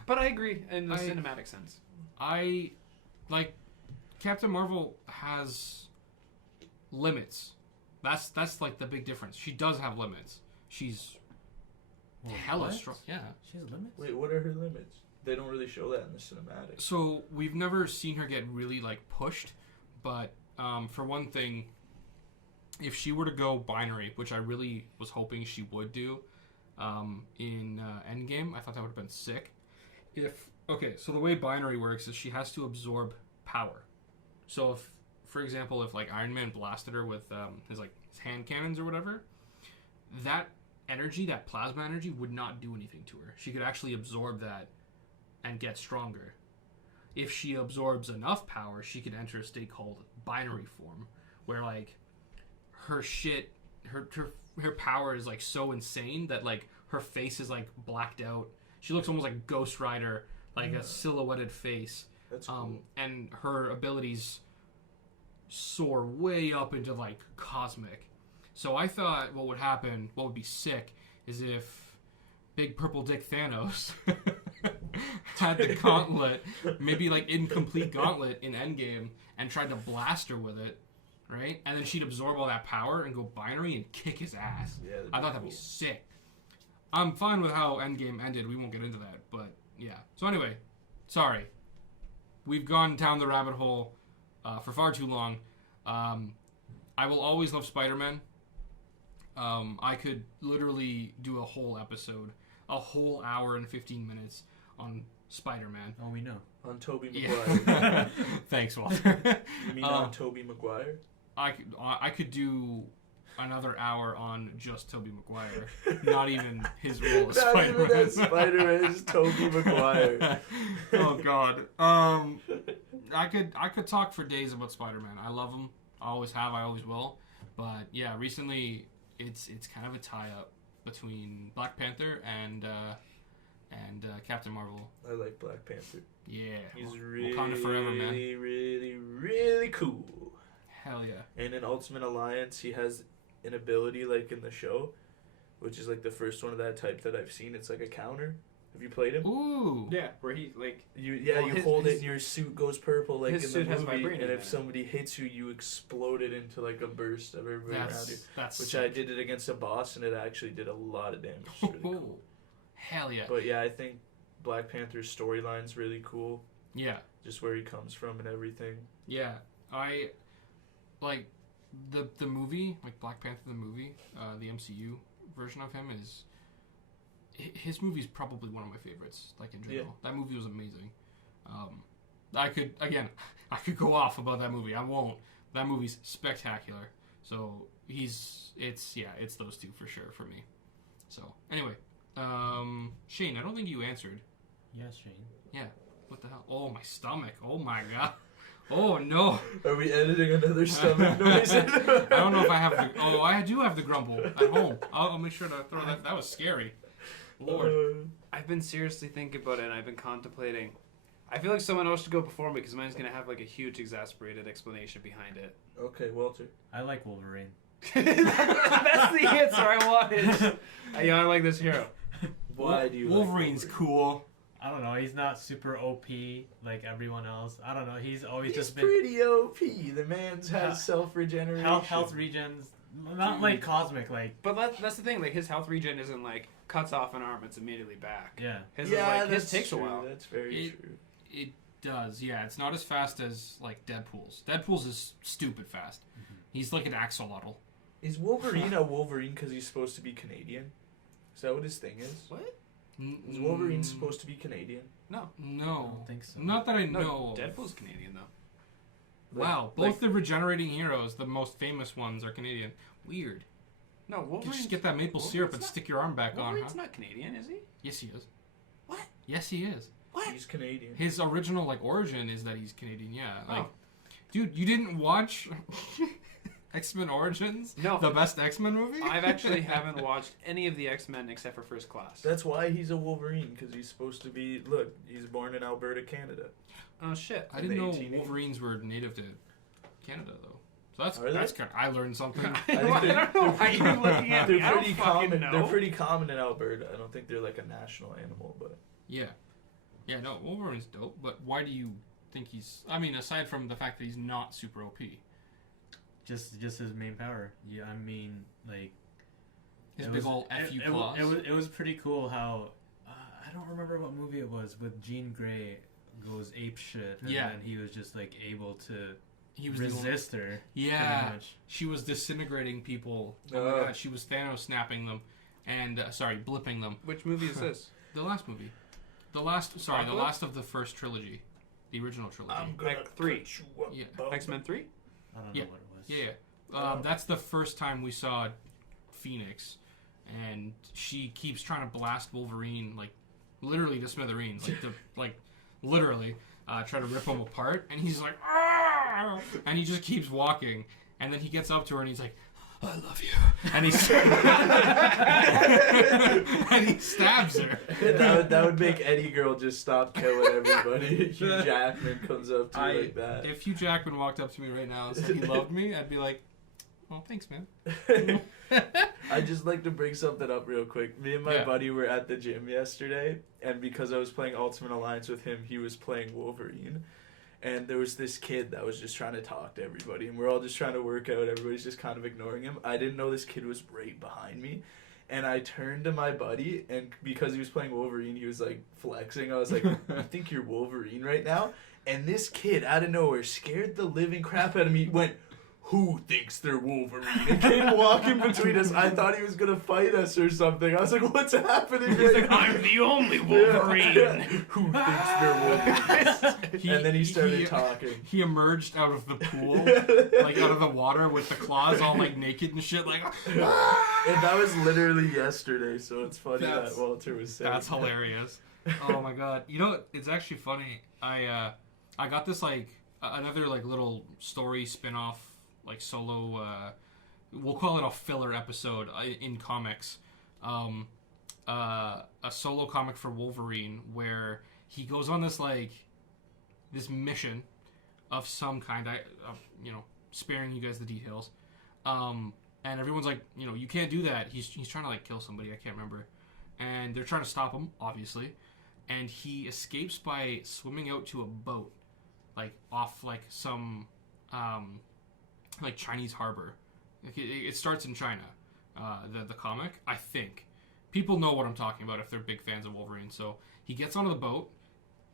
But I agree in the cinematic sense. I like Captain Marvel has limits. That's like the big difference. She does have limits. She's hella strong. Yeah. She has limits? Wait, what are her limits? They don't really show that in the cinematic. So we've never seen her get really like pushed, but for one thing, if she were to go binary, which I really was hoping she would do in Endgame, I thought that would have been sick. So the way binary works is she has to absorb power. So if, for example, if like Iron Man blasted her with his hand cannons or whatever, that energy, that plasma energy, would not do anything to her. She could actually absorb that and get stronger. If she absorbs enough power, she could enter a state called binary form, where like her power is like so insane that like her face is like blacked out. She looks almost like Ghost Rider, like a silhouetted face. That's cool. And her abilities soar way up into like cosmic. So I thought what would be sick, is if Big Purple Dick Thanos had the gauntlet, maybe like incomplete gauntlet in Endgame, and tried to blast her with it, right? And then she'd absorb all that power and go binary and kick his ass. Yeah, I thought that'd be sick. I'm fine with how Endgame ended. We won't get into that, but yeah. So anyway, sorry. We've gone down the rabbit hole for far too long. I will always love Spider-Man. I could literally do a whole episode, a whole hour and 15 minutes on Spider-Man. Oh, we know. On Tobey Maguire. Yeah. Thanks, Walter. You mean on Tobey Maguire? I could do another hour on just Tobey Maguire, not even his role as Spider-Man. Not even as Spider-Man, it's Tobey Maguire. Oh God. I could talk for days about Spider-Man. I love him. I always have. I always will. But yeah, recently it's kind of a tie-up between Black Panther and Captain Marvel. I like Black Panther. Yeah. He's really, Wakanda forever, man. really, really cool. Hell yeah. And in Ultimate Alliance, he has an ability like in the show, which is like the first one of that type that I've seen. It's like a counter. Have you played him? Ooh. Yeah, where he like you hold it and your suit goes purple like in the suit has movie, vibranium and in if it. somebody hits you, you explode it into like a burst of everybody around you. That's Which sick. I did it against a boss, and it actually did a lot of damage. It's really cool. Hell yeah. But yeah, I think Black Panther's storyline's really cool. Yeah. Just where he comes from and everything. Yeah. I like the movie, like Black Panther the movie, the MCU version of him is his movie's probably one of my favorites, like in general. Yeah. That movie was amazing. I could go off about that movie. I won't. That movie's spectacular. So it's those two for sure for me. So anyway, Shane, I don't think you answered. Yes, Shane. Yeah. What the hell? Oh, my stomach. Oh my god. Oh no. Are we editing another stomach noise? I don't know if I have the... Oh, I do have the grumble at home. I'll make sure to throw that. That was scary. Lord. I've been seriously thinking about it, and I've been contemplating. I feel like someone else should go before me because mine's going to have like a huge exasperated explanation behind it. Okay, Walter. I like Wolverine. That's the answer I wanted. I like this hero. Why do you Wolverine's like cool. I don't know. He's not super OP like everyone else. I don't know. He's always He's just been pretty OP. The man's has self-regeneration. health regens, not like cosmic. Like, But that's the thing. Like his health regen isn't like cuts off an arm, it's immediately back. yeah. His Yeah, is like his that's takes true. a while. That's very true. It does, yeah. It's not as fast as like Deadpool's. Deadpool's is stupid fast. He's like an axolotl. Is Wolverine a Wolverine because he's supposed to be Canadian? Is that what his thing is? What? Is Wolverine supposed to be Canadian? No. No. I don't think so. Not that I No, know. of. Deadpool's Canadian though. Wow, both the regenerating heroes, the most famous ones, are Canadian. Weird. No, You could Wolverine's just get that maple syrup and stick your arm back on, Wolverine's huh? not Canadian, is he? Yes, he is. What? Yes, he is. What? He's Canadian. His original like origin is that he's Canadian. Yeah. Like, Oh. dude, you didn't watch X-Men Origins? No. The best X-Men movie? I've actually haven't watched any of the X-Men except for First Class. That's why he's a Wolverine, because he's supposed to be. Look, he's born in Alberta, Canada. Oh shit. I didn't know 1880s. Wolverines were native to Canada though. So Are that's they? kind of, I learned something. I don't know why you're looking at me. I don't pretty fucking common. know. They're pretty common in Alberta. I don't think they're like a national animal, but Yeah. Yeah, no, Wolverine's dope, but why do you think he's... I mean, aside from the fact that he's not super OP. Just his main power. Yeah, I mean, like His it big was- ol' FU claws. It was pretty cool how I don't remember what movie it was with Jean Grey goes ape shit, and Yeah. then he was just like able to He was the only- resist her. Yeah. pretty much. She was disintegrating people. Oh my god, she was Thanos snapping them. And, blipping them. Which movie is this? The last movie. The last Apocalypse? of the first trilogy. The original trilogy. I'm gonna Like 3. cut you up, Yeah. bub. X-Men 3? I don't Yeah. know what it was. Yeah. Oh. That's the first time we saw Phoenix. And she keeps trying to blast Wolverine, like, literally to smithereens. Literally, try to rip him apart. And he's like, "Ah!" And he just keeps walking. And then he gets up to her and he's like, I love you. And he and he stabs her. that would make any girl just stop killing everybody. Hugh Jackman comes up to you like that. If Hugh Jackman walked up to me right now and said he loved me, I'd be like, oh, thanks, man. I'd just like to bring something up real quick. Me and my Yeah. buddy were at the gym yesterday, and because I was playing Ultimate Alliance with him, he was playing Wolverine. And there was this kid that was just trying to talk to everybody, and we're all just trying to work out. Everybody's just kind of ignoring him. I didn't know this kid was right behind me. And I turned to my buddy, and because he was playing Wolverine, he was like flexing. I was like, "You think you're Wolverine right now?" And this kid, out of nowhere, scared the living crap out of me. Went, "Who thinks they're Wolverine?" And came walking between us. I thought he was gonna fight us or something. I was like, "What's happening?" He's like, I'm the only Wolverine. Yeah. Who thinks they're Wolverine? And then he started talking. He emerged out of the pool, like out of the water with the claws all like naked and shit. Like, And that was literally yesterday, so it's funny That's- that Walter was saying. that's hilarious. Oh my god! You know, it's actually funny. I got this like another like little story spin-off like solo. We'll call it a filler episode in comics. A solo comic for Wolverine where he goes on this like this mission of some kind. Sparing you guys the details. And everyone's like, you can't do that. He's trying to like kill somebody. I can't remember. And they're trying to stop him, obviously. And he escapes by swimming out to a boat, like off like some like Chinese harbor. It starts in China. The comic, I think. People know what I'm talking about if they're big fans of Wolverine. So he gets onto the boat,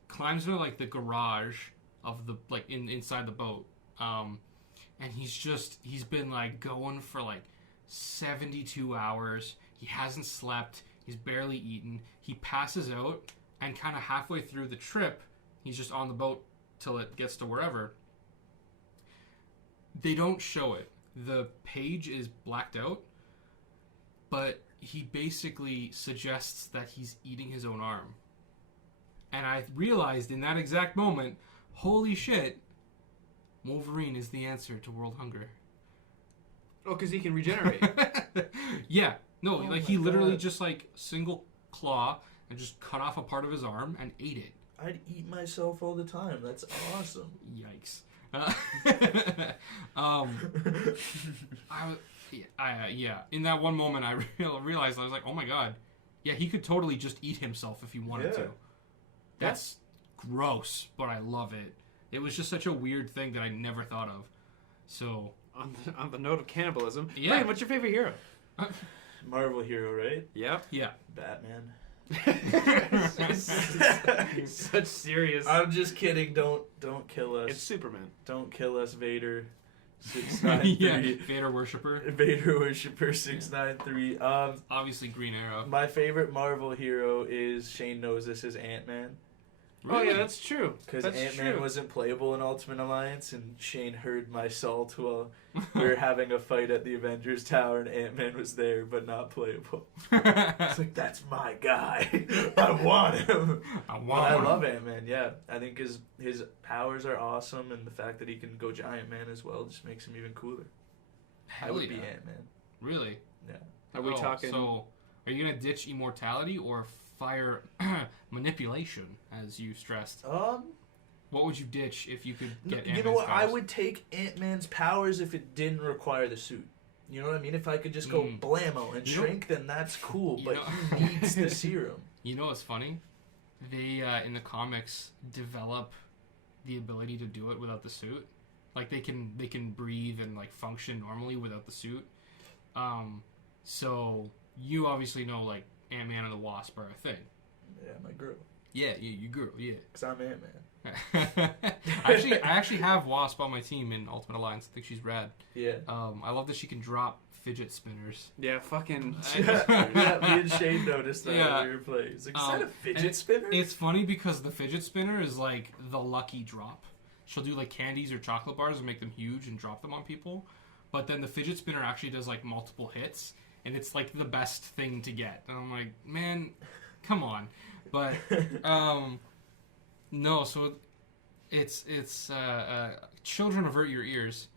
climbs into like the garage of the like inside the boat, and he's been like going for like 72 hours. He hasn't slept. He's barely eaten. He passes out, and kind of halfway through the trip, he's just on the boat till it gets to wherever. They don't show it. The page is blacked out, but he basically suggests that he's eating his own arm. And I realized in that exact moment, holy shit, Wolverine is the answer to world hunger. Oh, because he can regenerate. Yeah. No, Oh like he my literally God. just like single claw and just cut off a part of his arm and ate it. I'd eat myself all the time. That's awesome. Yikes. Yeah. In that one moment, I realized I was like, oh my god, yeah, he could totally just eat himself if he wanted to. That's gross, but I love it. It was just such a weird thing that I never thought of. So on the note of cannibalism, Yeah. Braydon, what's your favorite hero? Marvel hero, right? Yep. yeah, Batman. Such serious. I'm just kidding. Don't kill us. It's Superman. Don't kill us, Vader. 693. yeah, Vader worshipper. Vader worshiper 693. Obviously, Green Arrow. My favorite Marvel hero is Shane knows this is Ant-Man. Oh yeah, Really? that's true. Because That's Ant-Man true. wasn't playable in Ultimate Alliance, and Shane heard my salt while we were having a fight at the Avengers Tower, and Ant-Man was there, but not playable. It's like, that's my guy. I want him. I But want I one. love Ant-Man, yeah. I think his powers are awesome, and the fact that he can go Giant Man as well just makes him even cooler. I Hell would yeah. be Ant-Man. Really? Yeah. Are we talking? So, are you gonna ditch immortality or fire manipulation, as you stressed? What would you ditch if you could get? You know what? I would take Ant-Man's powers if it didn't require the suit. You know what I mean? If I could just go blammo and You know- shrink, then that's cool. you But know- he needs the serum. You know what's funny? They in the comics develop the ability to do it without the suit. Like they can breathe and like function normally without the suit. So you obviously know like Ant-Man and the Wasp are a thing. Yeah, my girl. Yeah, you girl, yeah. Because I'm Ant-Man. I actually have Wasp on my team in Ultimate Alliance. I think she's rad. Yeah. I love that she can drop fidget spinners. Yeah, fucking. Yeah, me and Shane noticed that Yeah. when we were playing. It's like, is that a fidget spinner? It's funny because the fidget spinner is like the lucky drop. She'll do like candies or chocolate bars and make them huge and drop them on people. But then the fidget spinner actually does like multiple hits, and it's like the best thing to get. And I'm like, man, come on. But no, so it's children avert your ears.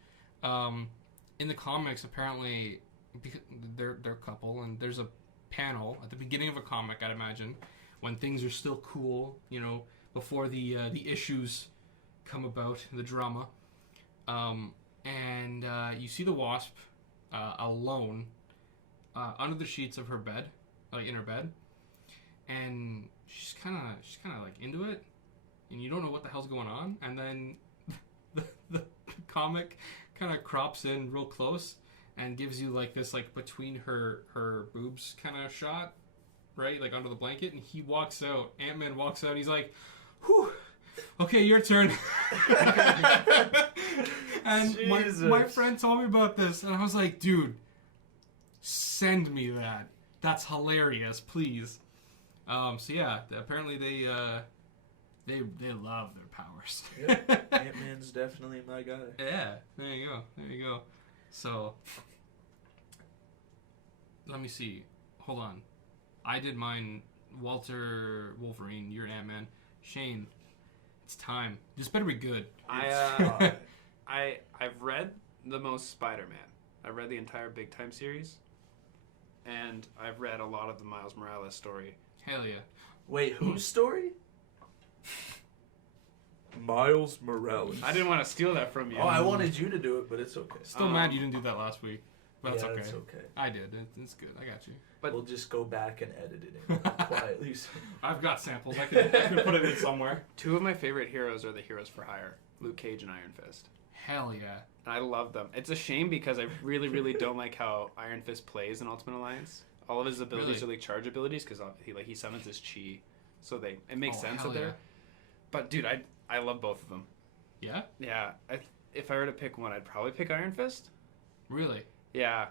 In the comics, apparently, because they're a couple, and there's a panel at the beginning of a comic, I'd imagine, when things are still cool, you know, before the issues come about, the drama. And you see the Wasp alone under the sheets of her bed, like in her bed, and she's kind of like into it, and you don't know what the hell's going on, and then the comic kind of crops in real close and gives you like this like between her boobs kind of shot, right, like under the blanket, and he walks out. Ant-Man walks out. He's like, "Whew, okay, your turn." And my friend told me about this, and I was like, dude, send me that. That's hilarious, please. So yeah, apparently they love their powers. Yeah, Ant-Man's definitely my guy. Yeah, there you go. So, let me see. Hold on. I did mine, Walter Wolverine, you're Ant-Man. Shane, it's time. This better be good. I've read the most Spider-Man. I've read the entire Big Time series, and I've read a lot of the Miles Morales story. Hell yeah. Wait, whose story? Miles Morales. I didn't want to steal that from you. Oh, I wanted you to do it, but it's okay. Still mad you didn't do that last week. But that's yeah, okay. It's okay. I did. It's good. I got you. But we'll just go back and edit it in quietly. So. I've got samples. I can put it in somewhere. two of my favorite heroes are the heroes for hire, Luke Cage and Iron Fist. Hell yeah. And I love them. It's a shame because I really, really don't like how Iron Fist plays in Ultimate Alliance. All of his abilities are like charge abilities because he summons his chi, so it makes sense that they're. Yeah. But dude, I love both of them. Yeah? Yeah, if I were to pick one, I'd probably pick Iron Fist. Really? Yeah,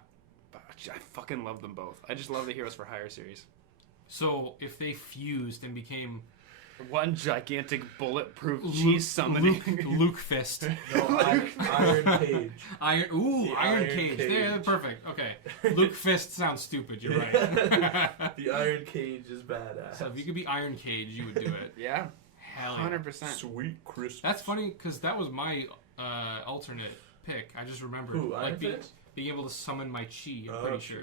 but I fucking love them both. I just love the Heroes for Hire series. So if they fused and became One gigantic bulletproof cheese summoning. Luke Fist. No, Iron Cage. Iron Cage. Yeah, perfect. Okay. Luke Fist sounds stupid. You're right. The Iron Cage is badass. So if you could be Iron Cage, you would do it. Yeah. Hell yeah. 100%. Sweet Christmas. That's funny because that was my alternate pick. I just remembered. Who, Iron Fist? Being able to summon my chi, I'm pretty sure.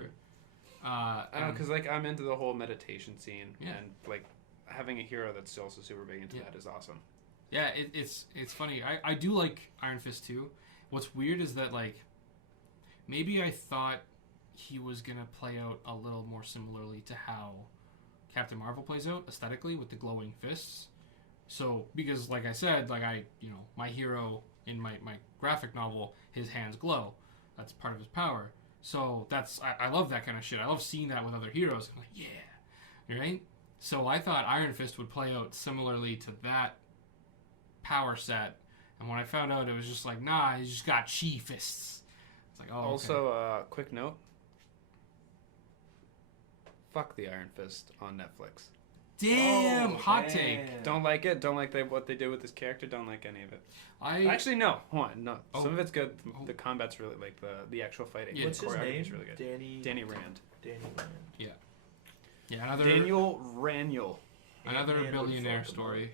I don't know, because like I'm into the whole meditation scene, Yeah. and like having a hero that's also super big into that is awesome. Yeah, it's funny. I do like Iron Fist too. What's weird is that like maybe I thought he was gonna play out a little more similarly to how Captain Marvel plays out aesthetically with the glowing fists. So because like I said, like my hero in my graphic novel, his hands glow. That's part of his power. So I love that kind of shit. I love seeing that with other heroes. I'm like, yeah, right? So I thought Iron Fist would play out similarly to that power set, and when I found out, it was just like, nah, he's just got chi fists. It's like, oh. Also, quick note: fuck the Iron Fist on Netflix. Damn, hot take. Don't like it. Don't like what they did with this character. Don't like any of it. Actually no. Hold on, no. Oh. Some of it's good. The combat's really like the actual fighting. Yeah. What's his choreography name? is really good. Danny Rand. Danny Rand. Yeah, another Daniel Raniel. Another Ant-Man would billionaire fuck him story.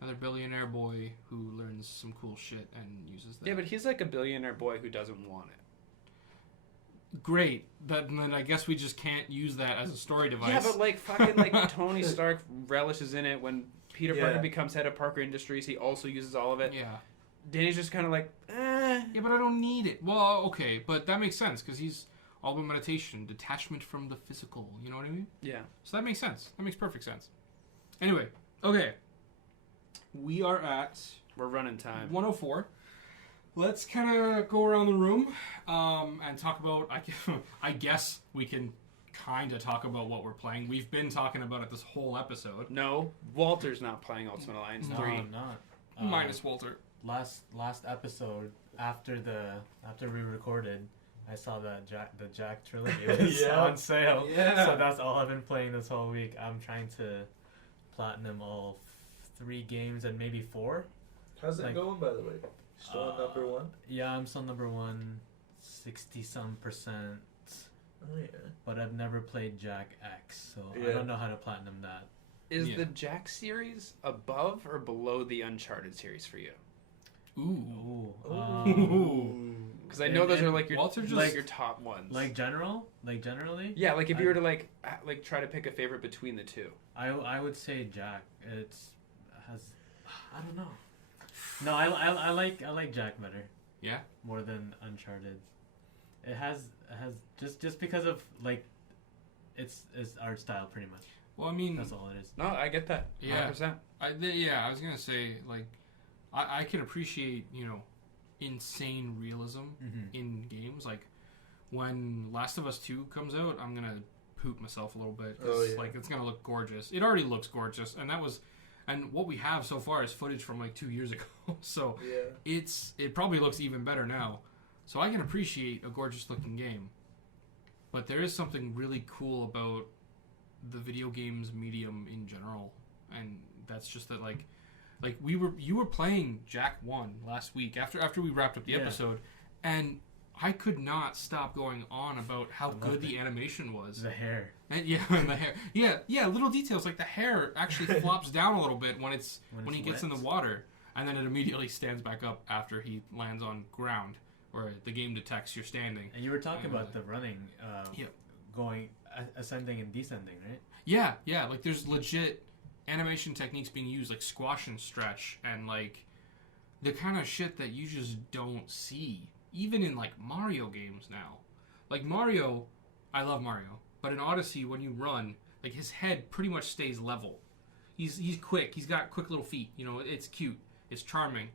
Another billionaire boy who learns some cool shit and uses that. Yeah, but he's like a billionaire boy who doesn't want it. Great. Then I guess we just can't use that as a story device. Yeah, but like fucking like Tony Stark relishes in it. When Peter Yeah. Parker becomes head of Parker Industries, he also uses all of it. Yeah. Danny's just kind of like, eh. Yeah, but I don't need it. Well, okay, but that makes sense because he's all about meditation, detachment from the physical. You know what I mean? Yeah. So that makes sense. That makes perfect sense. Anyway, okay. We are at We're running time. 104. Let's kind of go around the room and talk about. I guess we can kind of talk about what we're playing. We've been talking about it this whole episode. No, Walter's not playing Ultimate Alliance No, 3. I'm not. Minus Walter. Last episode after we recorded, I saw that the Jack trilogy was Yeah. on sale. Yeah. So that's all I've been playing this whole week. I'm trying to platinum all 3 games and maybe 4. How's it Like- going, by the way? Still on number 1? Yeah, I'm still number 1, 60-some%. Oh, yeah. But I've never played Jack X, so I Yeah. don't know how to platinum that. Is Yeah. the Jack series above or below the Uncharted series for you? Ooh. Ooh. Ooh. Because I know those And are like your Walter just- like your top ones. Like generally? yeah, like if you were to like try to pick a favorite between the two. I would say Jack. I don't know. No, I like Jack better. Yeah? More than Uncharted. It has just because of like its art style pretty much. Well, I mean, That's all it is. No, I get that. Yeah. 100%. I was gonna say like, I can appreciate insane realism in games. Like when Last of Us 2 comes out, I'm gonna poop myself a little bit. 'Cause, Oh, yeah. like it's gonna look gorgeous. It already looks gorgeous, and what we have so far is footage from like 2 years ago. So Yeah. it probably looks even better now. So I can appreciate a gorgeous looking game. But there is something really cool about the video games medium in general, and that's just that like you were playing Jack 1 last week after we wrapped up the Yeah. episode, and I could not stop going on about how good the animation was. The hair. And and the hair. Yeah, little details like the hair actually flops down a little bit when he gets in the wet. water, and then it immediately stands back up after he lands on ground, where the game detects you're standing. And you were talking about the running, Yeah. going ascending and descending, right? Yeah, like there's legit animation techniques being used, like squash and stretch, and like the kind of shit that you just don't see, even in like Mario games now. Like Mario, I love Mario, but in Odyssey, when you run, like his head pretty much stays level. He's quick. He's got quick little feet. It's cute. It's charming.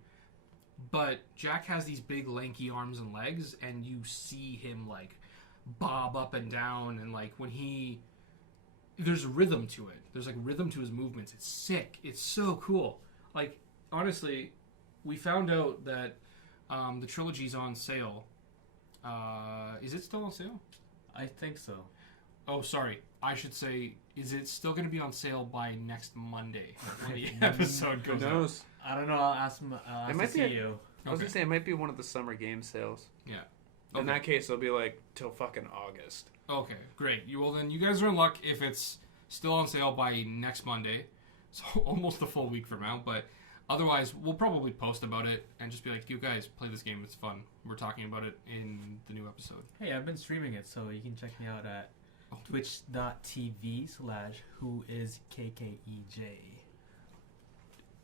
But Jack has these big lanky arms and legs, and you see him like bob up and down, and like when there's rhythm to it. There's like rhythm to his movements. It's sick. It's so cool. Like honestly, we found out that the trilogy's on sale. Is it still on sale? I think so. Oh, sorry. I should say, is it still going to be on sale by next Monday when the episode Who goes out? knows? I don't know. I'll ask him. I'll ask the CEO. I was gonna say it might be one of the summer game sales. Yeah. In that case, it'll be like till fucking August. Okay, great. Well, then you guys are in luck if it's still on sale by next Monday. So almost a full week from now. But otherwise, we'll probably post about it and just be like, you guys play this game. It's fun. We're talking about it in the new episode. Hey, I've been streaming it, so you can check me out at twitch.tv/whoiskkej.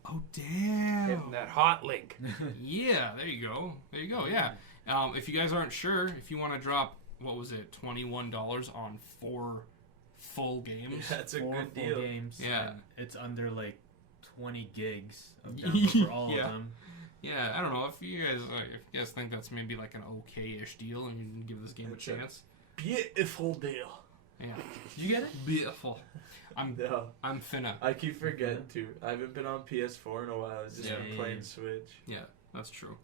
Oh, damn. Hitting that hot link. Yeah, there you go. Yeah. If you guys aren't sure, if you want to drop, what was it, $21 on 4 full games? Yeah, that's a 4 good full deal. games. Yeah. And it's under like 20 gigs of download for all Yeah. of them. Yeah, I don't know if you guys think that's maybe like an okay-ish deal and you can give this game It's a a- chance. Beautiful deal. Yeah. Did you get it? Beautiful. I'm No, finna. I keep forgetting to. I haven't been on PS4 in a while. I've just been Same. playing Switch. Yeah, that's true.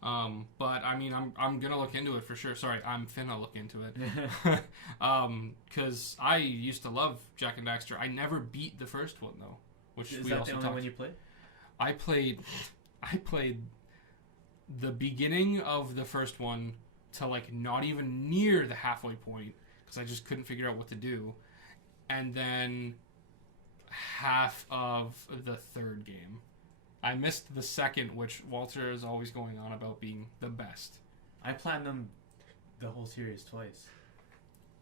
But I mean, I'm gonna look into it for sure. Sorry, I'm finna look into it. Because I used to love Jak and Daxter. I never beat the first one though, which Is we that also the only talked. one you played? I played the beginning of the first one to like not even near the halfway point because I just couldn't figure out what to do, and then half of the third game. I missed the second, which Walter is always going on about being the best. I platinumed the whole series twice.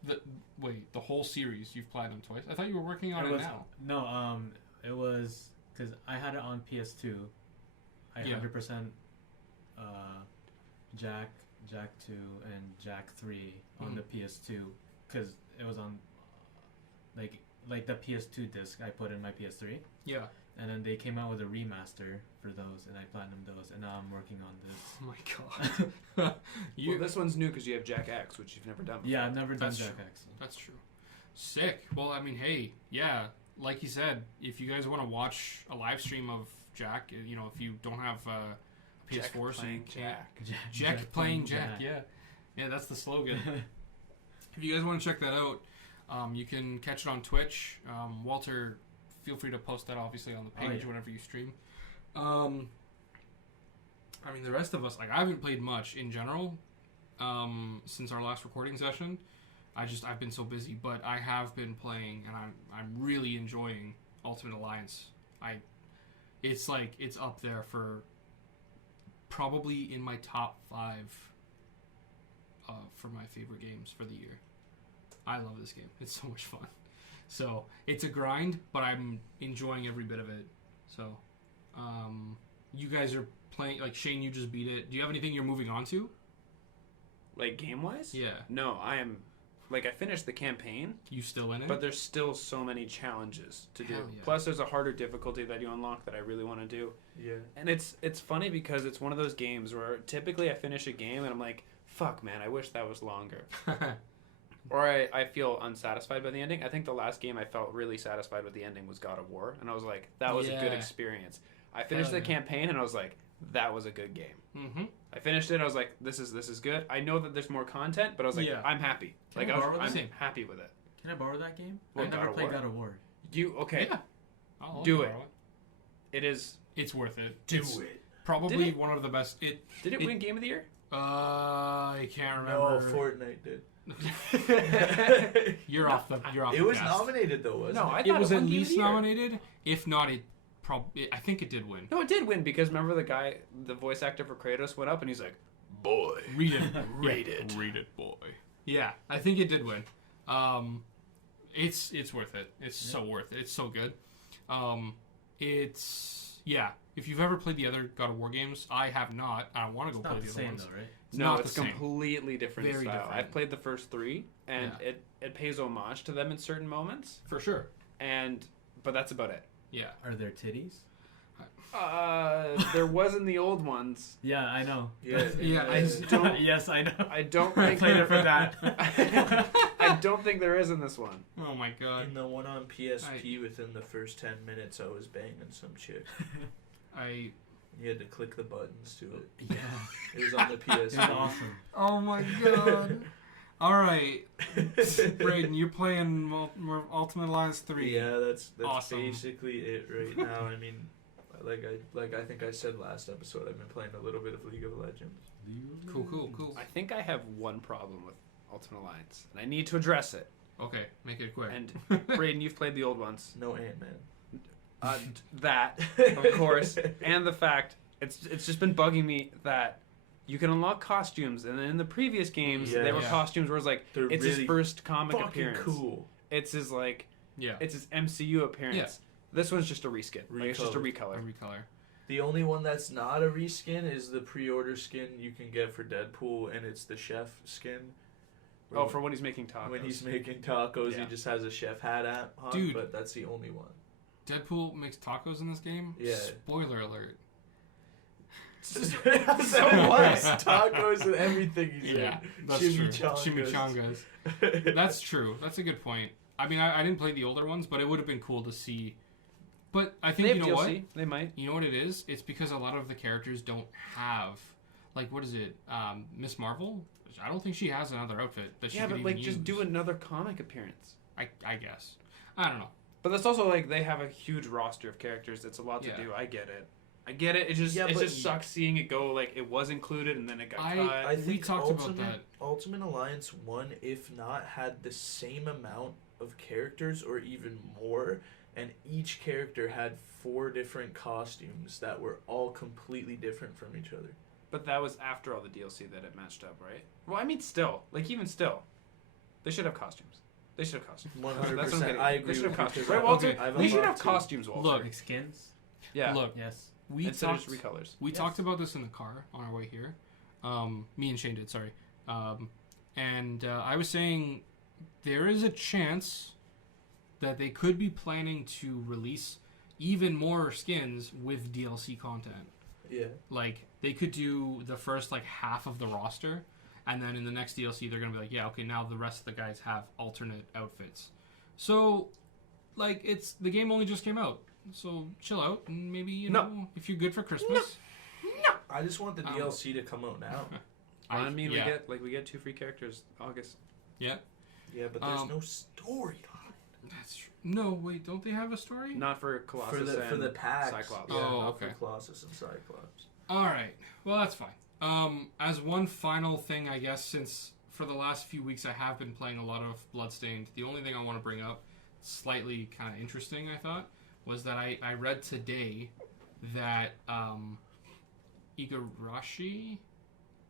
The whole series you've platinumed twice. I thought you were working on it was, now. No, it was because I had it on PS2. I Yeah. 100% Jak 2 and Jak 3 on the PS2 because it was on like the PS2 disc I put in my PS3. Yeah. And then they came out with a remaster for those, and I platinumed those, and now I'm working on this. Oh my god. Well, this one's new because you have Jak X, which you've never done before. Yeah, I've never done That's Jak true. X. That's true. Sick. Well, I mean, hey, yeah, like you said, if you guys want to watch a live stream of Jak, if you don't have a Jak PS4, so you playing can't. Jak. Jak playing Jak, yeah. Yeah, that's the slogan. If you guys want to check that out, you can catch it on Twitch. Walter, feel free to post that obviously on the page whenever you stream. I mean, the rest of us, like, I haven't played much in general since our last recording session. I've been so busy, but I have been playing, and I'm really enjoying Ultimate Alliance. It's up there for probably in my top 5 for my favorite games for the year. I love this game. It's so much fun. So it's a grind, but I'm enjoying every bit of it. So you guys are playing, like Shane, you just beat it. Do you have anything you're moving on to? Like game-wise? Yeah. No, I am... Like, I finished the campaign, You still in it? but there's still so many challenges to do. Hell yeah. Plus, there's a harder difficulty that you unlock that I really want to do. Yeah. And it's funny because it's one of those games where typically I finish a game and I'm like, fuck, man, I wish that was longer. Or I feel unsatisfied by the ending. I think the last game I felt really satisfied with the ending was God of War. And I was like, that was a good Yeah. experience. I finished the campaign and I was like, that was a good game. Mm-hmm. I finished it and I was like, this is good. I know that there's more content, but I was like, Yeah. I'm happy. Can Like, I borrow I'm this? happy with it. Can I borrow that game? What, I never God of played War? God of War. Okay. Yeah. I'll Do borrow It is... It's worth it. Do It's it. probably Did it? one of the best. Did it win Game of the Year? I can't No, remember. Fortnite did. You're off the. It was gas. nominated though, wasn't No, it? I It thought was it at won Game of least the Year. nominated. If not, it probably. I think it did win. No, it did win because remember the guy, the voice actor for Kratos went up and he's like, boy. Read it. Read it. Read it, boy. Yeah, I think it did win. It's worth it. It's so worth it. It's so good. If you've ever played the other God of War games, I have not. I want to go It's play not the the other same ones. though, right? It's No, not it's the same. completely different Very style. different. I've played the first 3 and Yeah. it pays homage to them in certain moments. For sure. But that's about it. Yeah. Are there titties? There was in the old ones. Yeah, I know. Yeah. Yeah, I don't. Yes, I know. I don't I think. played it for that. I don't think there is in this one. Oh my god. In the one on PSP, within the first 10 minutes, I was banging some chick. You had to click the buttons to it. Yeah. It was on the PSP. It was awesome. Oh my god. All right, Braydon, you're playing Ultimate Alliance 3. Yeah, that's Awesome. basically it right now. I mean, I think I said last episode, I've been playing a little bit of League of Legends. Cool. I think I have one problem with Ultimate Alliance, and I need to address it. Okay, make it quick. And Braydon, you've played the old ones. No Ant-Man. That, of course, and the fact it's just been bugging me that you can unlock costumes, and in the previous games they were costumes where it's like They're it's really his first comic fucking appearance. cool. It's his Yeah. it's his MCU appearance. Yeah. This one's just a reskin. Like, it's just a A recolor. recolor. The only one that's not a reskin is the pre-order skin you can get for Deadpool, and it's the chef skin. Oh, for when he's making tacos. When he's making tacos, Yeah. he just has a chef hat on, Dude. but that's the only one. Deadpool makes tacos in this game? Yeah. Spoiler alert. So what? Tacos and everything he's Yeah, in. that's true. Chimichangas. That's true. That's a good point. I mean, I didn't play the older ones, but it would have been cool to see. But I think, They you have know DLC. what? They might. You know what it is? It's because a lot of the characters don't have, like, what is it? Miss Marvel? I don't think she has another outfit that she Yeah, could but even like just use. do another comic appearance. I guess. I don't know. But that's also like they have a huge roster of characters. It's a lot to Yeah. do. I get it. It just Yeah, it but- just sucks seeing it go like it was included and then it got cut. I We think talked about that. Ultimate Alliance 1, if not, had the same amount of characters or even more, and each character had 4 different costumes that were all completely different from each other. But that was after all the DLC that it matched up, right? Well, I mean, still, like even still, they should have costumes. They should have costumes. 100%. I agree They should with have you, costumes, 'cause right, I've- Walter? I've We should have unlocked 2. costumes, Walter. Look. Like skins? Yeah. Look, Yes. we Instead of talked. just recolors. We Yes. talked about this in the car on our way here. Me and Shane did, sorry. And I was saying there is a chance that they could be planning to release even more skins with DLC content. Yeah. Like, they could do the first, like, half of the roster, and then in the next DLC, they're going to be like, yeah, okay, now the rest of the guys have alternate outfits. So, like, the game only just came out. So, chill out, and maybe, you know, if you're good for Christmas. I just want the DLC to come out now. I mean, yeah. we get 2 free characters August. Yeah, but there's Um, no storyline. That's true. No, wait, don't they have a story? Not for Colossus For the and packs. Cyclops. Yeah, Oh, not okay. for Colossus and Cyclops. All right. Well, that's fine. As one final thing, I guess, since for the last few weeks I have been playing a lot of Bloodstained, the only thing I want to bring up, slightly kind of interesting, I thought, was that I read today that Igarashi,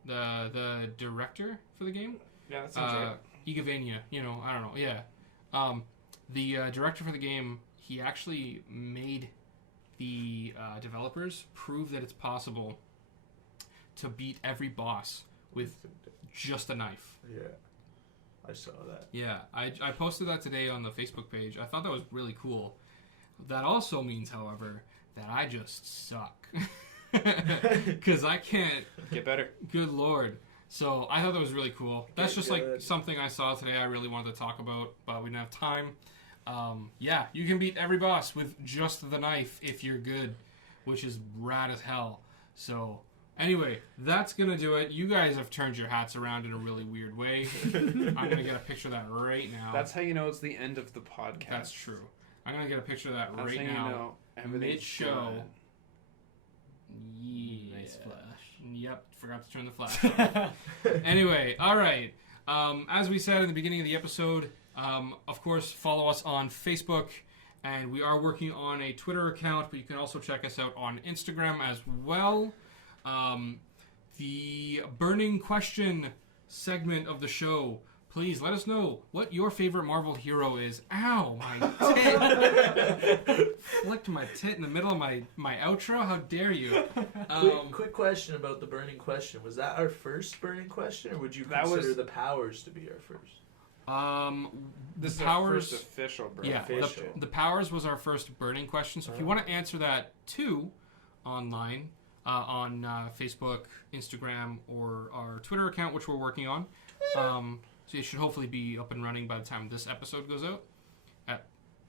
the director for the game, Yeah, that sounds right. Igavania, I don't know, yeah. The director for the game, he actually made the developers prove that it's possible to beat every boss with just a knife. Yeah, I saw that. Yeah, I posted that today on the Facebook page. I thought that was really cool. That also means, however, that I just suck. Because I can't... Get better. Good Lord. So I thought that was really cool. That's just like good. something I saw today I really wanted to talk about, but we didn't have time. Yeah, you can beat every boss with just the knife if you're good, which is rad as hell. So anyway, that's going to do it. You guys have turned your hats around in a really weird way. I'm going to get a picture of that right now. That's how you know it's the end of the podcast. That's true. I'm going to get a picture of that That's right how now. you know everything's Mid-show. good. Yeah. Nice flash. Yep, forgot to turn the flash off. Anyway, all right. As we said in the beginning of the episode, of course, follow us on Facebook, and we are working on a Twitter account, but you can also check us out on Instagram as well. The burning question segment of the show. Please let us know what your favorite Marvel hero is. Ow, my tit. Flicked my tit in the middle of my outro. How dare you? Quick question about the burning question. Was that our first burning question, or would you That consider was- the powers to be our first? This is powers. our first official burn. Yeah, Official. the powers was our first burning question. So if you want to answer that too, online on Facebook, Instagram, or our Twitter account, which we're working on. So it should hopefully be up and running by the time this episode goes out.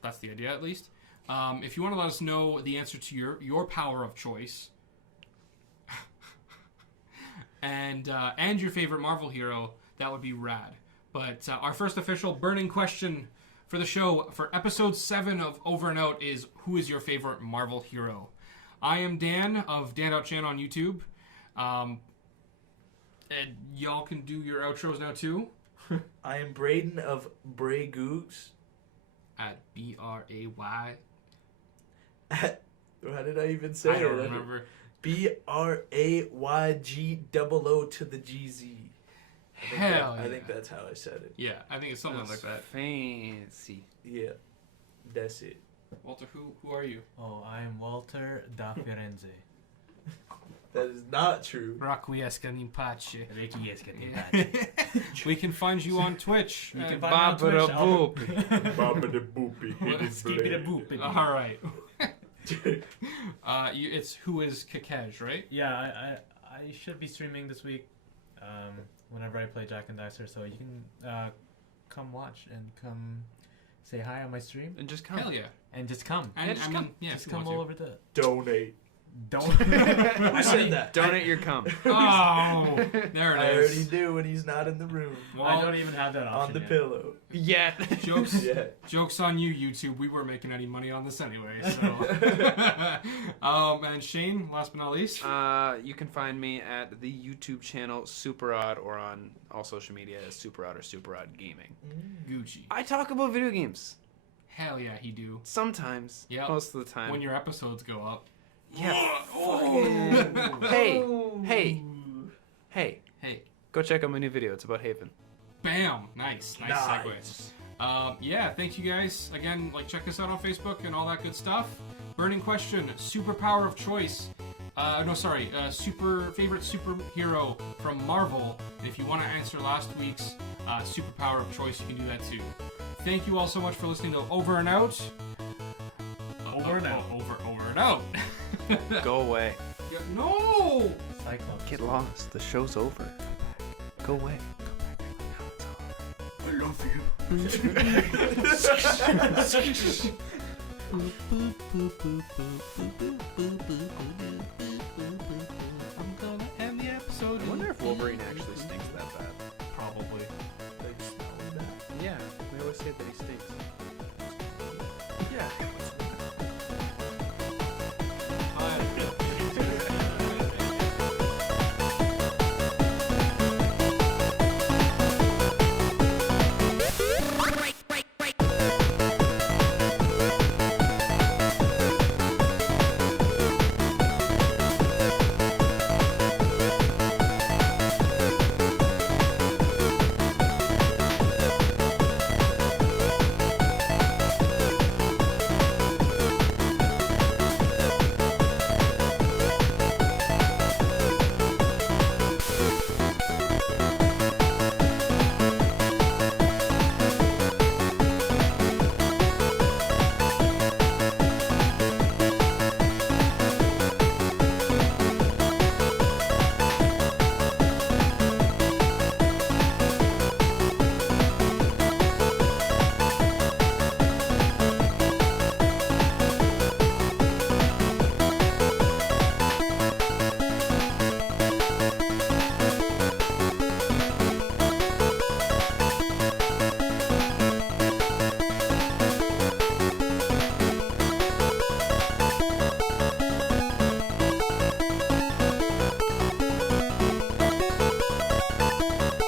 That's the idea, at least. If you want to let us know the answer to your power of choice, and your favorite Marvel hero, that would be rad. But our first official burning question for the show for episode 7 of Over and Out is, who is your favorite Marvel hero? I am Dan of Dan.Chan on YouTube. And y'all can do your outros now too. I am Braydon of BrayGoogs. At BRAY. How did I even say it? I don't remember. BRAYGOO to the GZ. Hell yeah. I think that's how I said it. Yeah, I think it's something like that. Fancy. Yeah, that's it. Walter, who are you? Oh, I am Walter da Firenze. That is not true. Raquiesca in pace. Requiescat in We can find you on Twitch. You can Uh, find me on Twitch, Baba the boopy. Skippy the boop. all right. It's who is Kakej, right? Yeah, I should be streaming this week whenever I play Jack and Daxter, so you can come watch and come say hi on my stream. And just come. Hell yeah. And just come. And just I come. mean, yeah, Just if you come want all to. over the... Donate. Don't. Who said that? Donate your cum. Oh, there I it already is. do when he's not in the room. I don't even have that option On the yet. pillow. Yeah. Jokes. Yeah. Jokes on you, YouTube. We weren't making any money on this anyway. So, and Shane, last but not least. You can find me at the YouTube channel SuperOdd, or on all social media as SuperOdd or SuperOdd Gaming. Gucci. I talk about video games. Hell yeah, he do. Sometimes. Yeah. Most of the time. When your episodes go up. Yeah. Oh. Hey. Hey. Go check out my new video. It's about Haven. Bam. Nice segue. Yeah, thank you guys. Again, check us out on Facebook and all that good stuff. Burning question, superpower of choice. Super favorite superhero from Marvel. And if you want to answer last week's superpower of choice, you can do that too. Thank you all so much for listening to Over and Out. Over and out. Go away. Yeah, no! Cyclops. Get lost. The show's over. Go away. I love you. I'm gonna end the episode. I wonder if Wolverine actually stinks that bad. Probably. Like, smell that. Yeah, we always say that he stinks.